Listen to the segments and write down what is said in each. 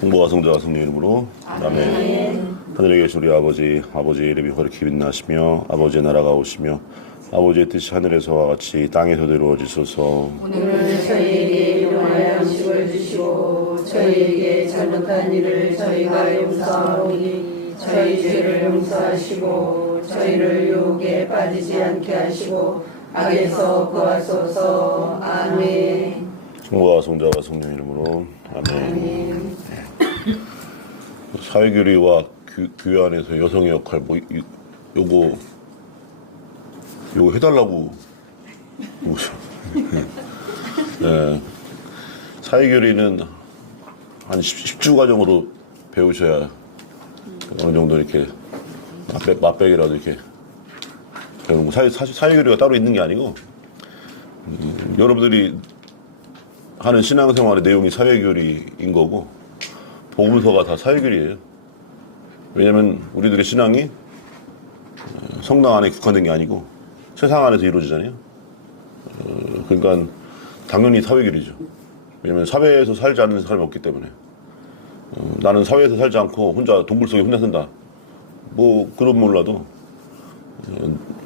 성부와 성자와 성령 이름으로 아멘. 하늘에 계신 우리 아버지의 이름이 거룩히 빛나시며 아버지의 나라가 오시며 아버지의 뜻이 하늘에서와 같이 땅에서도 이루어지소서. 오늘 저희에게 일용할 양식을 주시고 저희에게 잘못한 일을 저희가 용서하오니 저희 죄를 용서하시고 저희를 유혹에 빠지지 않게 하시고 악에서 구하소서. 아멘. 성부와 성자와 성령 이름으로 아멘. 사회교리와 교회 안에서 여성의 역할 요거 해달라고 뭐죠? 네. 사회교리는 한 10주 과정으로 배우셔야 어느 정도 이렇게 맛배기라도 이렇게 배우는 거. 사실 사회교리가 따로 있는 게 아니고 여러분들이 하는 신앙생활의 내용이 사회교리인 거고 복음서가 다 사회교리예요. 왜냐면 우리들의 신앙이 성당 안에 국한된 게 아니고 세상 안에서 이루어지잖아요. 그러니까 당연히 사회교리죠. 왜냐면 사회에서 살지 않는 사람이 없기 때문에. 나는 사회에서 살지 않고 혼자 동굴 속에 혼자 산다. 뭐 그런 몰라도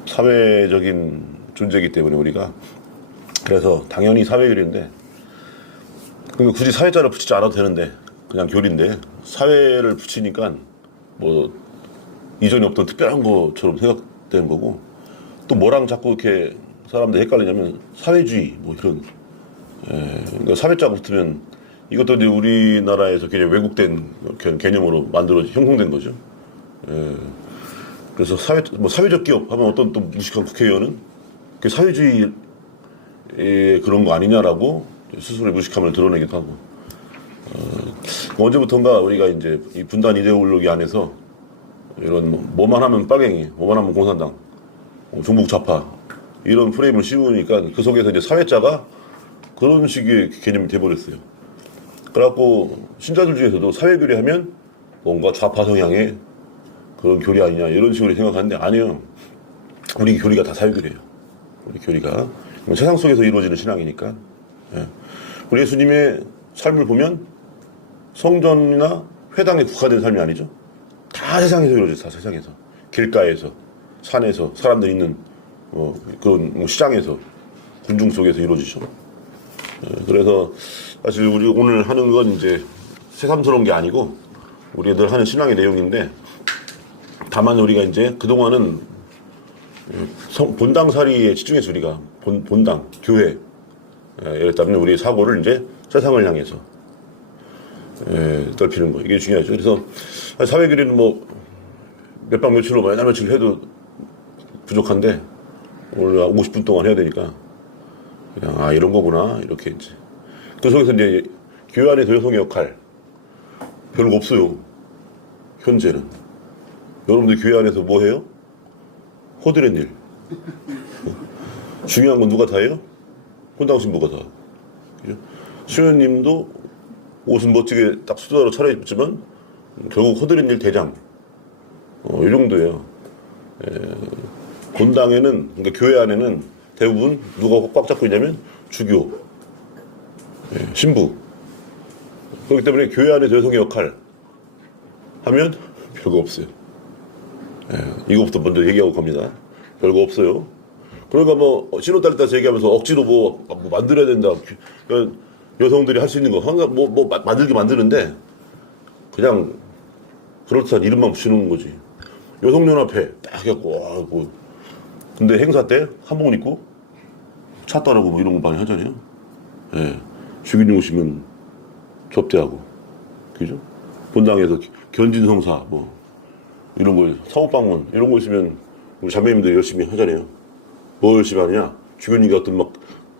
사회적인 존재이기 때문에 우리가 그래서 당연히 사회교리인데 그러니까 굳이 사회자를 붙이지 않아도 되는데 그냥 교리인데 사회를 붙이니까 뭐 이전에 없던 특별한 것처럼 생각되는 거고 또 뭐랑 자꾸 이렇게 사람들이 헷갈리냐면 사회주의 뭐 이런 그러니까 사회자가 붙으면 이것도 이제 우리나라에서 굉장히 왜곡된 개념으로 만들어 형성된 거죠. 그래서 사회적 기업 하면 어떤 또 무식한 국회의원은 그 사회주의 그런 거 아니냐라고 스스로의 무식함을 드러내기도 하고 언제부턴가 우리가 이제 이 분단 이데올로기 안에서 이런 뭐만 하면 빨갱이, 뭐만 하면 공산당, 종북 좌파 이런 프레임을 씌우니까 그 속에서 이제 사회자가 그런 식의 개념이 돼버렸어요. 그래갖고 신자들 중에서도 사회교리 하면 뭔가 좌파 성향의 그런 교리 아니냐 이런 식으로 생각하는데 아니에요. 우리 교리가 다 사회교리예요. 우리 교리가 세상 속에서 이루어지는 신앙이니까. 우리 예수님의 삶을 보면 성전이나 회당에 국한된 삶이 아니죠. 다 세상에서 이루어져요. 다 세상에서. 길가에서, 산에서, 사람들 있는 그런 시장에서, 군중 속에서 이루어지죠. 그래서 사실 우리 오늘 하는 건 이제 새삼스러운 게 아니고 우리들 하는 신앙의 내용인데 다만 우리가 이제 그동안은 본당살이에 집중해서 우리가 본당, 교회 예를 들면 우리의 사고를 이제 세상을 향해서 넓히는 거 이게 중요하죠. 그래서 사회교리는 뭐 몇 박 며칠로 몇날 며칠 해도 부족한데 오늘 50분 동안 해야 되니까 그냥 이런 거구나 이렇게 이제 그 속에서 이제 교회 안에서 여성의 역할 별거 없어요. 현재는 여러분들 교회 안에서 뭐 해요? 호드렛 일. 중요한 건 누가 다 해요? 혼당 신부가 다. 수녀님도 옷은 멋지게 딱 수다로 차려입지만 결국 허드렛 일 대장. 이 정도예요. 본당에는 그러니까 교회 안에는 대부분 누가 꽉 잡고 있냐면 주교, 신부. 그렇기 때문에 교회 안에서 여성의 역할 하면 별거 없어요. 이거부터 먼저 얘기하고 갑니다. 별거 없어요. 그러니까 뭐 신호딸 따서 얘기하면서 억지로 뭐 만들어야 된다. 그러니까 여성들이 할 수 있는 거 항상 뭐 만들는데 그냥 그렇듯한 이름만 붙이는 거지. 여성연합회 딱 해갖고 뭐 근데 행사 때 한복을 입고 차 따르고 뭐 이런 거 많이 하잖아요. 주기님 오시면 접대하고 그죠? 본당에서 견진성사 뭐 이런 거 사업방문 이런 거 있으면 우리 자매님들 열심히 하잖아요. 뭐 열심히 하느냐? 주교님과 어떤 막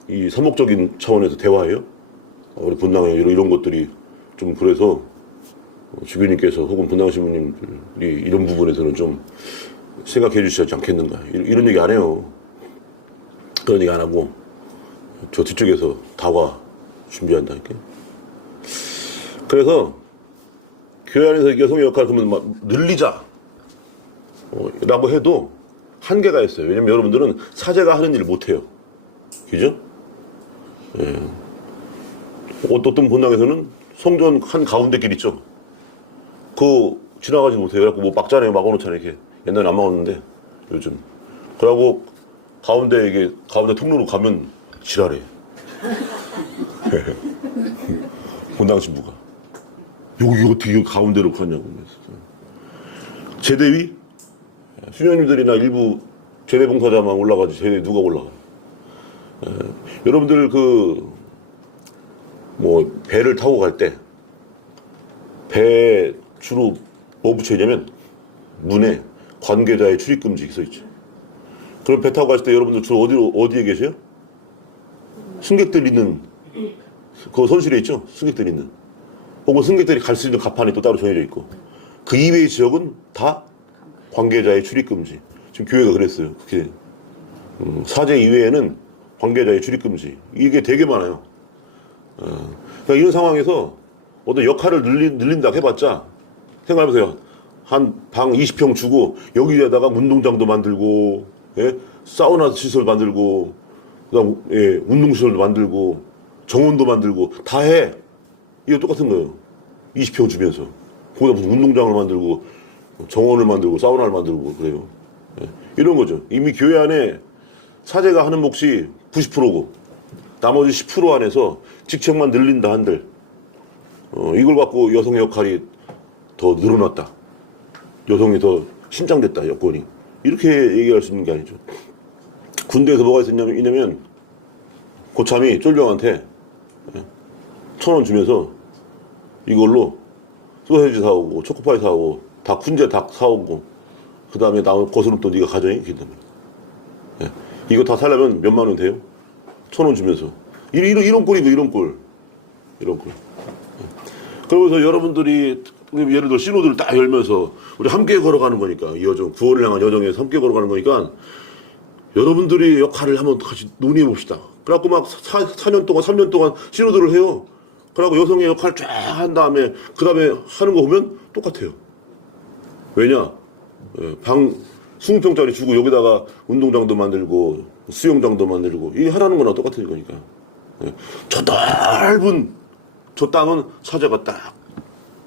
이 사목적인 차원에서 대화해요. 우리 본당에 이런 것들이 좀 그래서 주교님께서 혹은 본당 신부님들이 이런 부분에서는 좀 생각해 주시지 않겠는가 이런 얘기 안 해요. 그런 얘기 안 하고 저 뒤쪽에서 다과 준비한다니까. 그래서 교회 안에서 여성의 역할을 그러면 막 늘리자 라고 해도 한계가 있어요. 왜냐면 여러분들은 사제가 하는 일을 못해요. 그죠? 어떤 본당에서는 성전 한 가운데 길 있죠. 그 지나가지 못해요. 그래갖고 뭐 막잖아요. 막아놓잖아요. 이렇게 옛날에 안 막았는데 요즘. 그러고 가운데 이게 가운데 통로로 가면 지랄해. 본당 신부가 여기 어떻게 가운데로 가냐고. 제대위 수녀님들이나 일부 제대 봉사자만 올라가지 제대 누가 올라가? 여러분들 그 뭐 배를 타고 갈 때 배에 주로 뭐 붙여 있냐면 문에 관계자의 출입 금지 써 있죠. 그럼 배 타고 갔을 때 여러분들 주로 어디에 계세요? 승객들 있는 그 선실에 있죠. 승객들 있는 혹은 승객들이 갈 수 있는 갑판이 또 따로 정해져 있고 그 이외의 지역은 다 관계자의 출입 금지. 지금 교회가 그랬어요. 그게 사제 이외에는 관계자의 출입 금지. 이게 되게 많아요. 그러니까 이런 상황에서 어떤 역할을 늘린다 해봤자 생각해보세요. 한 방 20평 주고 여기에다가 운동장도 만들고, 예? 사우나 시설 만들고, 그다음 예, 운동시설도 만들고, 정원도 만들고 다 해. 이거 똑같은 거예요. 20평 주면서 거기다 무슨 운동장을 만들고 정원을 만들고 사우나를 만들고 그래요. 예. 이런 거죠. 이미 교회 안에 사제가 하는 몫이 90%고 나머지 10% 안에서 직책만 늘린다 한들 이걸 갖고 여성의 역할이 더 늘어났다. 여성이 더 신장됐다. 여건이. 이렇게 얘기할 수 있는 게 아니죠. 군대에서 뭐가 있었냐면 고참이 쫄병한테 1,000원 주면서 이걸로 소세지 사오고 초코파이 사오고 닭 훈제 닭 사오고 그 다음에 나온 거스름 또 네가 가져야 된단 말이야. 이거 다 살려면 몇만 원 돼요? 1,000원 주면서 이런 꼴이고 이런 꼴. 그러면서 여러분들이 예를 들어 신호들을 딱 열면서 우리 함께 걸어가는 거니까 이 여정 구원을 향한 여정에서 함께 걸어가는 거니까 여러분들이 역할을 한번 같이 논의해 봅시다. 그래갖고 막 4년 동안 3년 동안 신호들을 해요. 그러고 여성의 역할을 쫙 한 다음에 그 다음에 하는 거 보면 똑같아요. 왜냐? 방 20평짜리 주고 여기다가 운동장도 만들고 수영장도 만들고 이게 하라는 거나 똑같은 거니까. 저 넓은 저 땅은 사제가 딱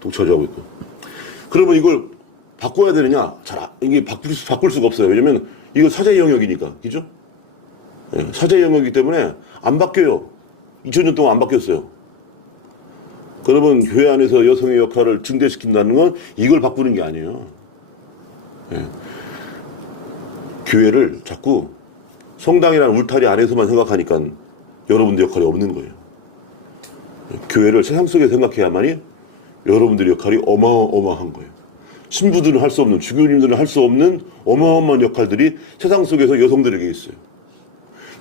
독차지하고 있고. 그러면 이걸 바꿔야 되느냐? 이게 바꿀 수가 없어요. 왜냐면 이거 사제 영역이니까. 그죠? 사제 영역이기 때문에 안 바뀌어요. 2000년 동안 안 바뀌었어요. 그러면 교회 안에서 여성의 역할을 증대시킨다는 건 이걸 바꾸는 게 아니에요. 교회를 자꾸 성당이라는 울타리 안에서만 생각하니까 여러분들 역할이 없는 거예요. 교회를 세상 속에 생각해야만이 여러분들의 역할이 어마어마한 거예요. 신부들은 할 수 없는, 주교님들은 할 수 없는 어마어마한 역할들이 세상 속에서 여성들에게 있어요.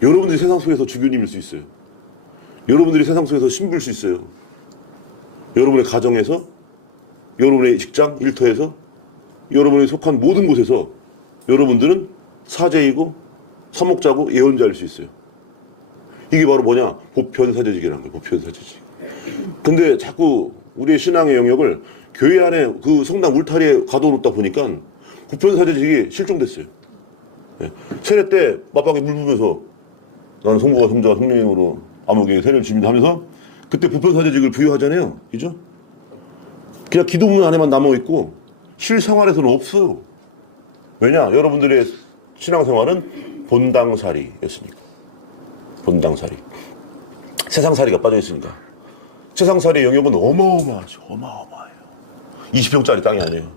여러분들이 세상 속에서 주교님일 수 있어요. 여러분들이 세상 속에서 신부일 수 있어요. 여러분의 가정에서, 여러분의 직장, 일터에서, 여러분이 속한 모든 곳에서 여러분들은 사제이고 사목자고 예언자일 수 있어요. 이게 바로 뭐냐? 보편사제직이라는 거예요. 보편사제직. 근데 자꾸 우리의 신앙의 영역을 교회 안에 그 성당 울타리에 가둬놓다 보니까 보편사제직이 실종됐어요. 세례 때 맞박에 물 부으면서 나는 성부가 성자가 성령으로 암흑의 세례를 집니다 하면서 그때 보편사제직을 부여하잖아요. 그죠? 그냥 기도문 안에만 남아있고 실생활에서는 없어요. 왜냐? 여러분들의 신앙생활은 본당살이였으니까. 본당살이. 세상살이가 빠져있으니까. 세상살이의 영역은 어마어마하죠. 어마어마해요. 20평짜리 땅이 아니에요.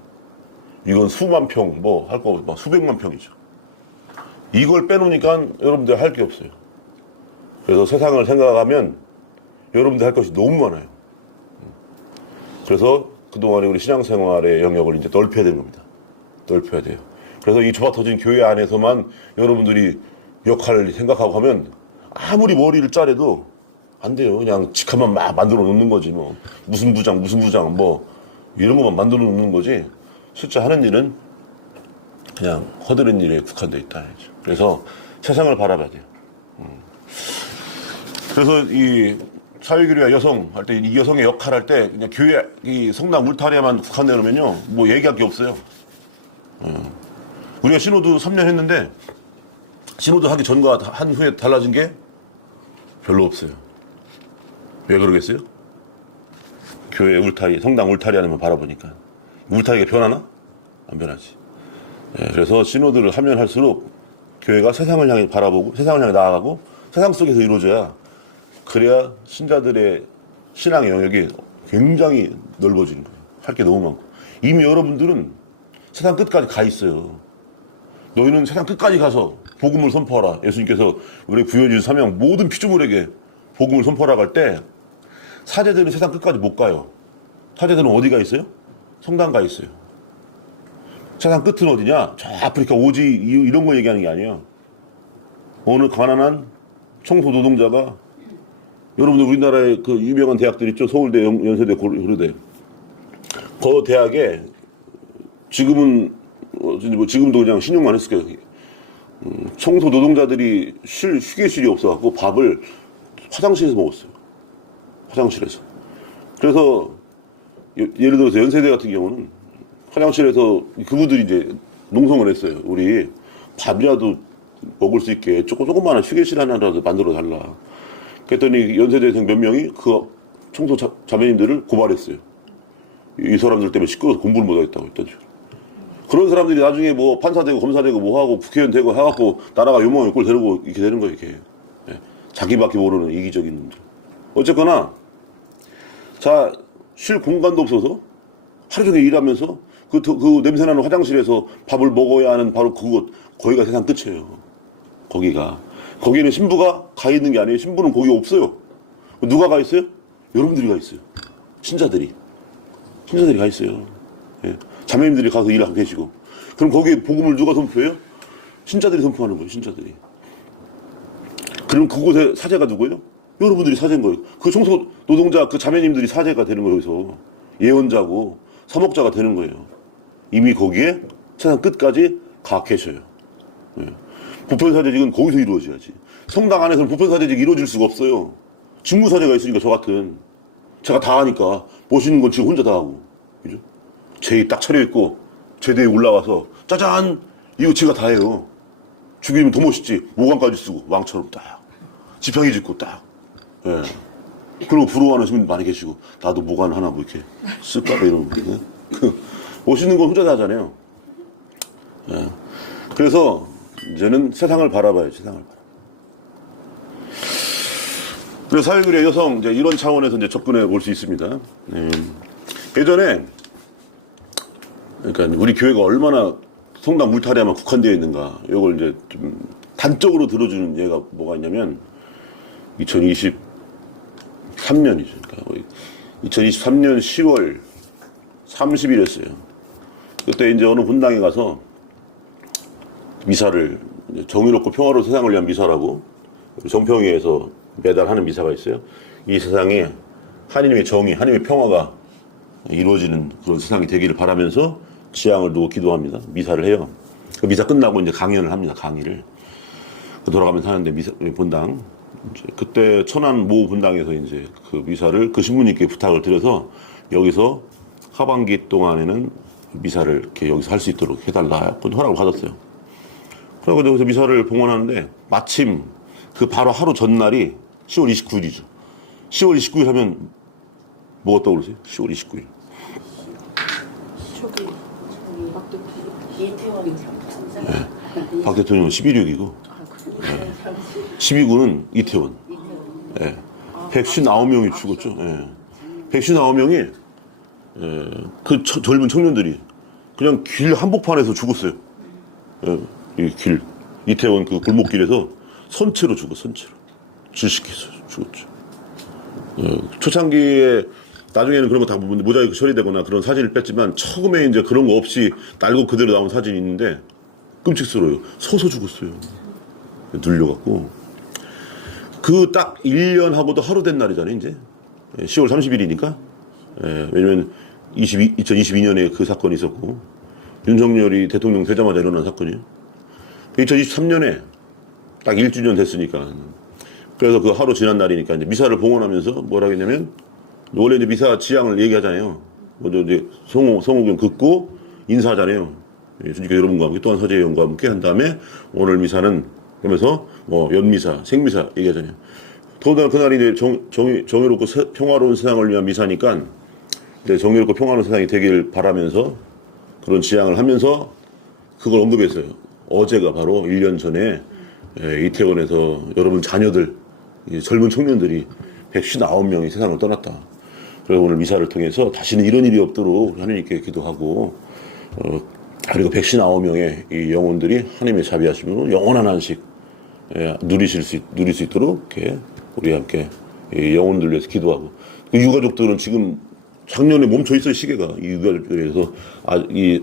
이건 수만 평, 뭐, 할 거, 막 수백만 평이죠. 이걸 빼놓으니까 여러분들 할 게 없어요. 그래서 세상을 생각하면 여러분들 할 것이 너무 많아요. 그래서 그동안에 우리 신앙생활의 영역을 이제 넓혀야 되는 겁니다. 넓혀야 돼요. 그래서 이 좁아터진 교회 안에서만 여러분들이 역할을 생각하고 하면 아무리 머리를 짜래도 안 돼요. 그냥 직함만 막 만들어 놓는 거지 뭐. 무슨 부장 뭐 이런 것만 만들어 놓는 거지 실제 하는 일은 그냥 허드렛 일에 국한돼 있다. 그래서 세상을 바라봐야 돼요. 그래서 이 사회교류와 여성 할 때 이 여성의 역할 할 때 그냥 교회 이 성당 울타리에만 국한돼 놓으면요 뭐 얘기할 게 없어요. 우리가 신호도 3년 했는데 신호도 하기 전과 한 후에 달라진 게 별로 없어요. 왜 그러겠어요? 교회 울타리, 성당 울타리 안에만 바라보니까. 울타리가 변하나? 안 변하지. 예, 그래서 신호들을 하면 할수록 교회가 세상을 향해 바라보고 세상을 향해 나아가고 세상 속에서 이루어져야 그래야 신자들의 신앙의 영역이 굉장히 넓어지는 거예요. 할 게 너무 많고. 이미 여러분들은 세상 끝까지 가 있어요. 너희는 세상 끝까지 가서 복음을 선포하라. 예수님께서 우리 부여주신 사명 모든 피조물에게 복음을 선포하라고 할 때 사제들은 세상 끝까지 못 가요. 사제들은 어디가 있어요? 성당 가 있어요. 세상 끝은 어디냐? 저 아프리카 오지 이런 거 얘기하는 게 아니에요. 어느 가난한 청소 노동자가 여러분들 우리나라의 그 유명한 대학들 있죠. 서울대, 연세대, 고려대. 그 대학에 지금은 뭐 지금도 그냥 신용만 했을 거예요. 청소 노동자들이 휴게실이 없어갖고 밥을 화장실에서 먹었어요. 화장실에서. 그래서 예를 들어서 연세대 같은 경우는 화장실에서 그분들이 이제 농성을 했어요. 우리 밥이라도 먹을 수 있게 조그마한 휴게실 하나라도 만들어 달라. 그랬더니 연세대생 몇 명이 그 청소 자매님들을 고발했어요. 이 사람들 때문에 시끄러워서 공부를 못하겠다고 했던 식으로. 그런 사람들이 나중에 뭐 판사 되고 검사 되고 뭐 하고 국회의원 되고 해갖고 나라가 요망한 꼴 데리고 이렇게 되는 거예요, 이렇게. 예. 자기밖에 모르는 이기적인 놈들. 어쨌거나, 자, 쉴 공간도 없어서 하루 종일 일하면서 그 냄새나는 화장실에서 밥을 먹어야 하는 바로 그곳, 거기가 세상 끝이에요. 거기가. 거기는 신부가 가 있는 게 아니에요. 신부는 거기 없어요. 누가 가 있어요? 여러분들이 가 있어요. 신자들이 가 있어요. 예. 자매님들이 가서 일하고 계시고. 그럼 거기에 복음을 누가 선포해요? 신자들이 선포하는 거예요. 신자들이. 그럼 그곳에 사제가 누구예요? 여러분들이 사제인 거예요. 그 청소 노동자 그 자매님들이 사제가 되는 거예요. 여기서 예언자고 사목자가 되는 거예요. 이미 거기에 세상 끝까지 가 계셔요. 예. 보편사제직은 거기서 이루어져야지. 성당 안에서는 보편사제직이 이루어질 수가 없어요. 직무사제가 있으니까 저 같은. 제가 다 하니까 멋있는 건 지금 혼자 다 하고. 그죠? 제의 딱 차려입고 제대에 올라가서 짜잔! 이거 제가 다 해요. 죽이면 더 멋있지. 모관까지 쓰고 왕처럼 딱. 지팡이 짚고 딱. 예. 그리고 부러워하는 시민 많이 계시고 나도 모관 하나 뭐 이렇게 쓸까? 이런 거. 멋있는 건 혼자 다 하잖아요. 예. 그래서 이제는 세상을 바라봐요. 세상을 바라. 그래서 사회주의 여성 이제 이런 차원에서 이제 접근해 볼 수 있습니다. 예전에 그러니까 우리 교회가 얼마나 성당 물타리에만 국한되어 있는가 이걸 이제 좀 단적으로 들어주는 예가 뭐가 있냐면 2023년이죠. 그러니까 2023년 10월 30일이었어요. 그때 이제 어느 분당에 가서 미사를 정의롭고 평화로운 세상을 위한 미사라고 정평회에서 매달 하는 미사가 있어요. 이 세상에 하나님의 정의, 하나님의 평화가 이루어지는 그런 세상이 되기를 바라면서 지향을 두고 기도합니다. 미사를 해요. 그 미사 끝나고 이제 강연을 합니다. 강의를. 돌아가면서 하는데 미사 본당 이제 그때 천안 모 분당에서 이제 그 미사를 그 신부님께 부탁을 드려서 여기서 하반기 동안에는 미사를 이렇게 여기서 할 수 있도록 해달라. 그 허락을 받았어요. 그리고 여기서 미사를 봉헌하는데 마침 그 바로 하루 전날이 10월 29일이죠. 10월 29일 하면 뭐가 떠오르세요? 10월 29일. 저기 이태원이 네. 박 대통령은 11.6이고 12구는 이태원. 네. 159명이 죽었죠. 네. 159명이 그 젊은 청년들이 그냥 길 한복판에서 죽었어요. 이 길, 이태원 그 골목길에서 선체로 선체로. 질식해서 죽었죠. 초창기에 나중에는 그런 거 다 모자이크 처리되거나 그런 사진을 뺐지만 처음에 이제 그런 거 없이 날고 그대로 나온 사진이 있는데 끔찍스러워요. 서서 죽었어요. 눌려갖고. 그 딱 1년 하고도 하루 된 날이잖아요, 이제. 10월 30일이니까. 왜냐면 2022년에 그 사건이 있었고, 윤석열이 대통령 되자마자 일어난 사건이에요. 2023년에 딱 1주년 됐으니까. 그래서 그 하루 지난 날이니까 이제 미사를 봉헌하면서 뭐라 했냐면, 원래 이제 미사 지향을 얘기하잖아요. 먼저 이제 성호경 긋고 인사하잖아요. 주님께 여러분과 함께 또한 서재위원과 함께 한 다음에 오늘 미사는 그러면서 뭐 연미사, 생미사 얘기하잖아요. 더군다나 그날이 이제 정의롭고 평화로운 세상을 위한 미사니까 정의롭고 평화로운 세상이 되길 바라면서 그런 지향을 하면서 그걸 언급했어요. 어제가 바로 1년 전에 이태원에서 여러분 자녀들, 젊은 청년들이 159명이 세상을 떠났다. 그래서 오늘 미사를 통해서 다시는 이런 일이 없도록 하나님께 기도하고 그리고 159명의 이 영혼들이 하나님의 자비하심으로 영원한 안식 누릴 수 있도록 이렇게 우리 함께 이 영혼들 위해서 기도하고 그 유가족들은 지금 작년에 멈춰 있어요. 시계가 이 유가족들에서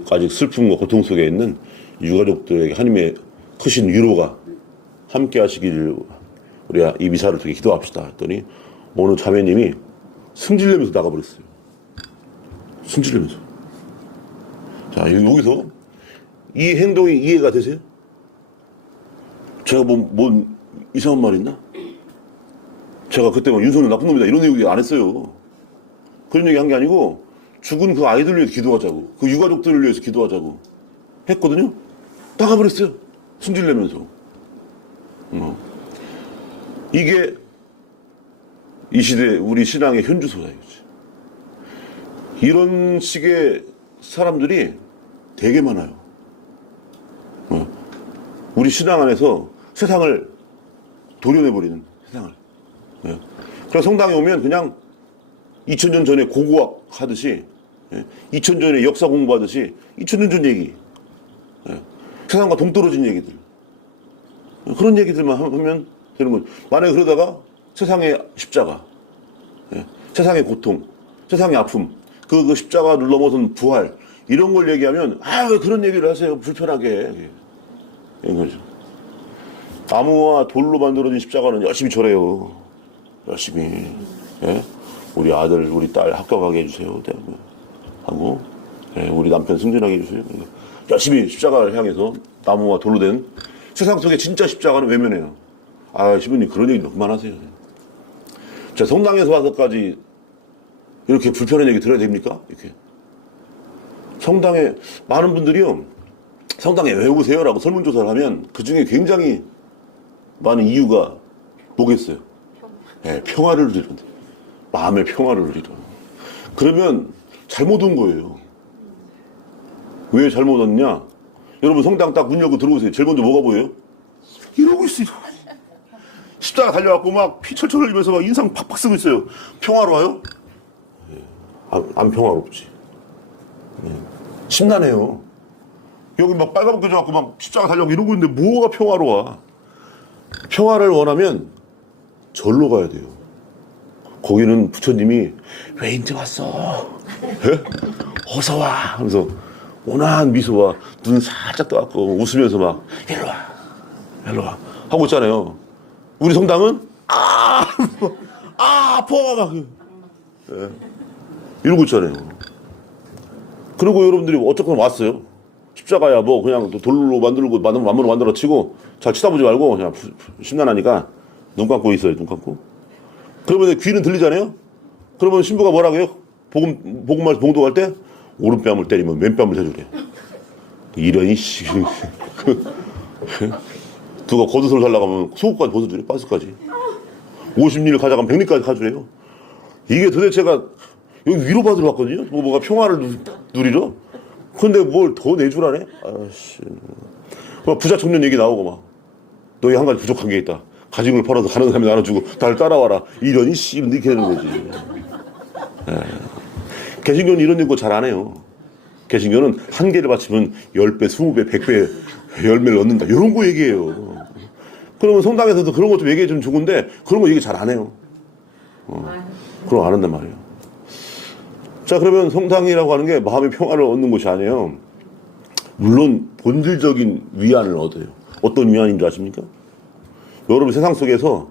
아직 슬픔과 고통 속에 있는 유가족들에게 하나님의 크신 위로가 함께 하시기를 우리가 이 미사를 통해 기도합시다 했더니 어느 자매님이 승질내면서 나가버렸어요. 승질내면서. 자, 여기서 이 행동이 이해가 되세요? 제가 뭔 이상한 말 있나? 제가 그때 막 윤석열 나쁜 놈이다 이런 얘기 안 했어요. 그런 얘기 한 게 아니고 죽은 그 아이들 위해서 기도하자고 그 유가족들을 위해서 기도하자고 했거든요. 나가버렸어요. 승질내면서. 이게 이 시대 우리 신앙의 현주소다 이거지. 이런 식의 사람들이 되게 많아요. 우리 신앙 안에서 세상을 도려내버리는 세상을. 그래서 성당에 오면 그냥 2000년 전에 고고학 하듯이 2000년 전에 역사 공부하듯이 2000년 전 얘기 세상과 동떨어진 얘기들 그런 얘기들만 하면 되는 거죠. 만약에 그러다가 세상의 십자가 세상의 고통 세상의 아픔 그 십자가를 넘어선 부활 이런 걸 얘기하면 왜 그런 얘기를 하세요 불편하게 이런 거죠. 나무와 돌로 만들어진 십자가는 열심히 절해요. 열심히 우리 아들 우리 딸 학교 가게 해주세요 하고 우리 남편 승진하게 해주세요. 열심히 십자가를 향해서 나무와 돌로 된 세상 속에 진짜 십자가는 외면해요. 시부님 그런 얘기 그만하세요. 자, 성당에서 와서까지 이렇게 불편한 얘기 들어야 됩니까? 이렇게 성당에 많은 분들이요 성당에 왜 오세요라고 설문조사를 하면 그 중에 굉장히 많은 이유가 뭐겠어요? 평화를 누리는데 마음의 평화를 누리러. 그러면 잘못 온 거예요. 왜 잘못 왔냐? 여러분 성당 딱 문 열고 들어오세요. 제일 먼저 뭐가 보여요? 이러고 있어요. 십자가 달려갖고 막 피 철철 흘리면서 막 인상 팍팍 쓰고 있어요. 평화로워요? 안 평화롭지. 심란해요. 여기 막 빨갛게 져갖고 막 십자가 달려고 이러고 있는데 뭐가 평화로워? 평화를 원하면 절로 가야 돼요. 거기는 부처님이 왜 이제 왔어? 어서 와 하면서 온화한 미소와 눈 살짝 떠갖고 웃으면서 막 일로 와 하고 있잖아요. 우리 성당은 아파 막 이러고 있잖아요. 그리고 여러분들이 어쨌건 왔어요. 십자가야 뭐 그냥 돌로 만들고 만물로 만들어 치고 잘 치다보지 말고 그냥 심란하니까 눈 감고 있어요. 눈 감고. 그러면 귀는 들리잖아요. 그러면 신부가 뭐라고 해요? 복음말 봉독할 때 오른뺨을 때리면 왼뺨을 대주래. 이런 씨. 누가 겉옷을 살라고 하면 속옷까지 벗어주래. 바스까지. 50리를 가져가면 100리까지 가주래요. 이게 도대체가 여기 위로받으러 왔거든요. 뭐가 평화를 누리러. 근데 뭘 더 내주라네? 아씨. 부자 청년 얘기 나오고 막. 너희 한 가지 부족한 게 있다. 가진 걸 팔아서 가는 사람이 나눠주고 나를 따라와라. 이러니 씨 이렇게 되는 거지. 개신교는 이런 얘기 잘 안 해요. 개신교는 한 개를 바치면 10배, 20배, 100배 열매를 얻는다. 이런 거 얘기해요. 그러면 성당에서도 그런 거 좀 얘기해 주면 좋은데 그런 거 얘기 잘 안 해요. 그런 거 안 한단 말이에요. 자, 그러면 성당이라고 하는 게 마음의 평화를 얻는 곳이 아니에요. 물론 본질적인 위안을 얻어요. 어떤 위안인 줄 아십니까? 여러분 세상 속에서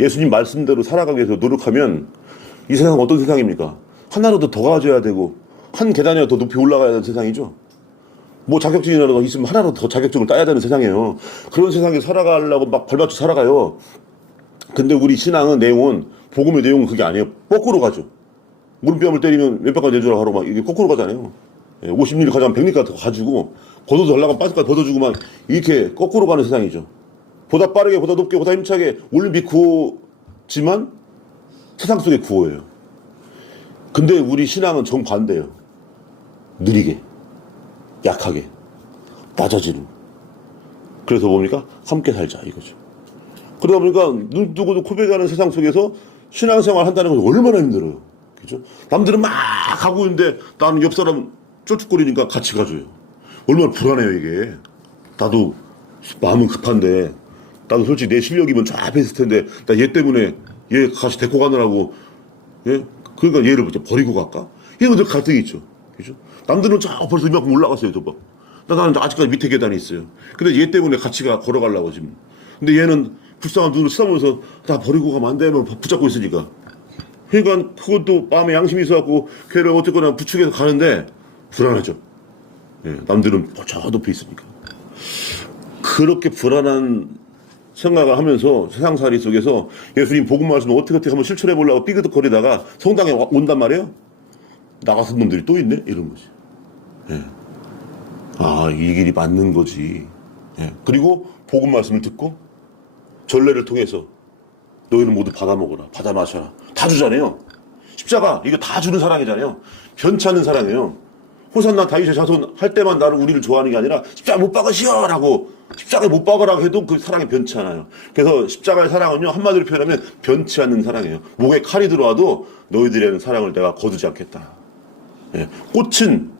예수님 말씀대로 살아가기 위해서 노력하면 이 세상은 어떤 세상입니까? 하나라도 더 가져야 되고 한 계단이라도 더 높이 올라가야 되는 세상이죠. 뭐 자격증이라도 있으면 하나라도 더 자격증을 따야 되는 세상이에요. 그런 세상에 살아가려고 막 발맞춰 살아가요. 근데 우리 신앙은 내용은 복음의 내용은 그게 아니에요. 거꾸로 가죠. 무릎뺨을 때리면 왼뺨까지 내주라 하러 막 이게 거꾸로 가잖아요. 50리를 가져가면 100리까지 더 가지고 걷어도 하려면 빠질까지 걷어주고 막 이렇게 거꾸로 가는 세상이죠. 보다 빠르게 보다 높게 보다 힘차게 올림픽 구호지만 세상 속의 구호예요. 근데 우리 신앙은 정반대예요. 느리게, 약하게, 낮아지는. 그래서 뭡니까? 함께 살자 이거죠. 그러다 보니까 눈 뜨고도 코백하는 세상 속에서 신앙생활 한다는 건 얼마나 힘들어요. 그죠? 남들은 막 가고 있는데 나는 옆 사람 쫄쭉거리니까 같이 가줘요. 얼마나 불안해요 이게. 나도 마음은 급한데 나도 솔직히 내 실력이면 저 앞에 있을 텐데 나 얘 때문에 얘 같이 데리고 가느라고, 예? 그러니까 얘를 버리고 갈까? 이런 늘 갈등이 있죠. 그죠? 남들은 저 벌써 이만큼 올라갔어요, 저 봐. 나는 아직까지 밑에 계단에 있어요. 근데 얘 때문에 같이 걸어가려고 지금. 근데 얘는 불쌍한 눈으로 쳐다보면서 나 버리고 가면 안 돼. 뭐 붙잡고 있으니까. 그러니까 그것도 마음에 양심이 있어갖고 걔를 어쨌거나 부축해서 가는데 불안하죠. 예, 남들은 저 높이 있으니까. 그렇게 불안한 생각을 하면서 세상살이 속에서 예수님 복음 말씀을 어떻게 한번 실천해 보려고 삐그덕거리다가 성당에 온단 말이에요. 나 같은 놈들이 또 있네? 이런 거지. 예. 아, 이 길이 맞는 거지. 예. 그리고 복음 말씀을 듣고 전례를 통해서 너희는 모두 받아 먹어라, 받아 마셔라. 다 주잖아요. 십자가 이거 다 주는 사랑이잖아요. 변치 않는 사랑이에요. 호산나 다윗의 자손 할 때만 나는 우리를 좋아하는 게 아니라 십자가 못 박으시오라고, 십자가에 못 박으라고 해도 그 사랑이 변치 않아요. 그래서 십자가의 사랑은요, 한마디로 표현하면 변치 않는 사랑이에요. 목에 칼이 들어와도 너희들의 사랑을 내가 거두지 않겠다. 예. 꽃은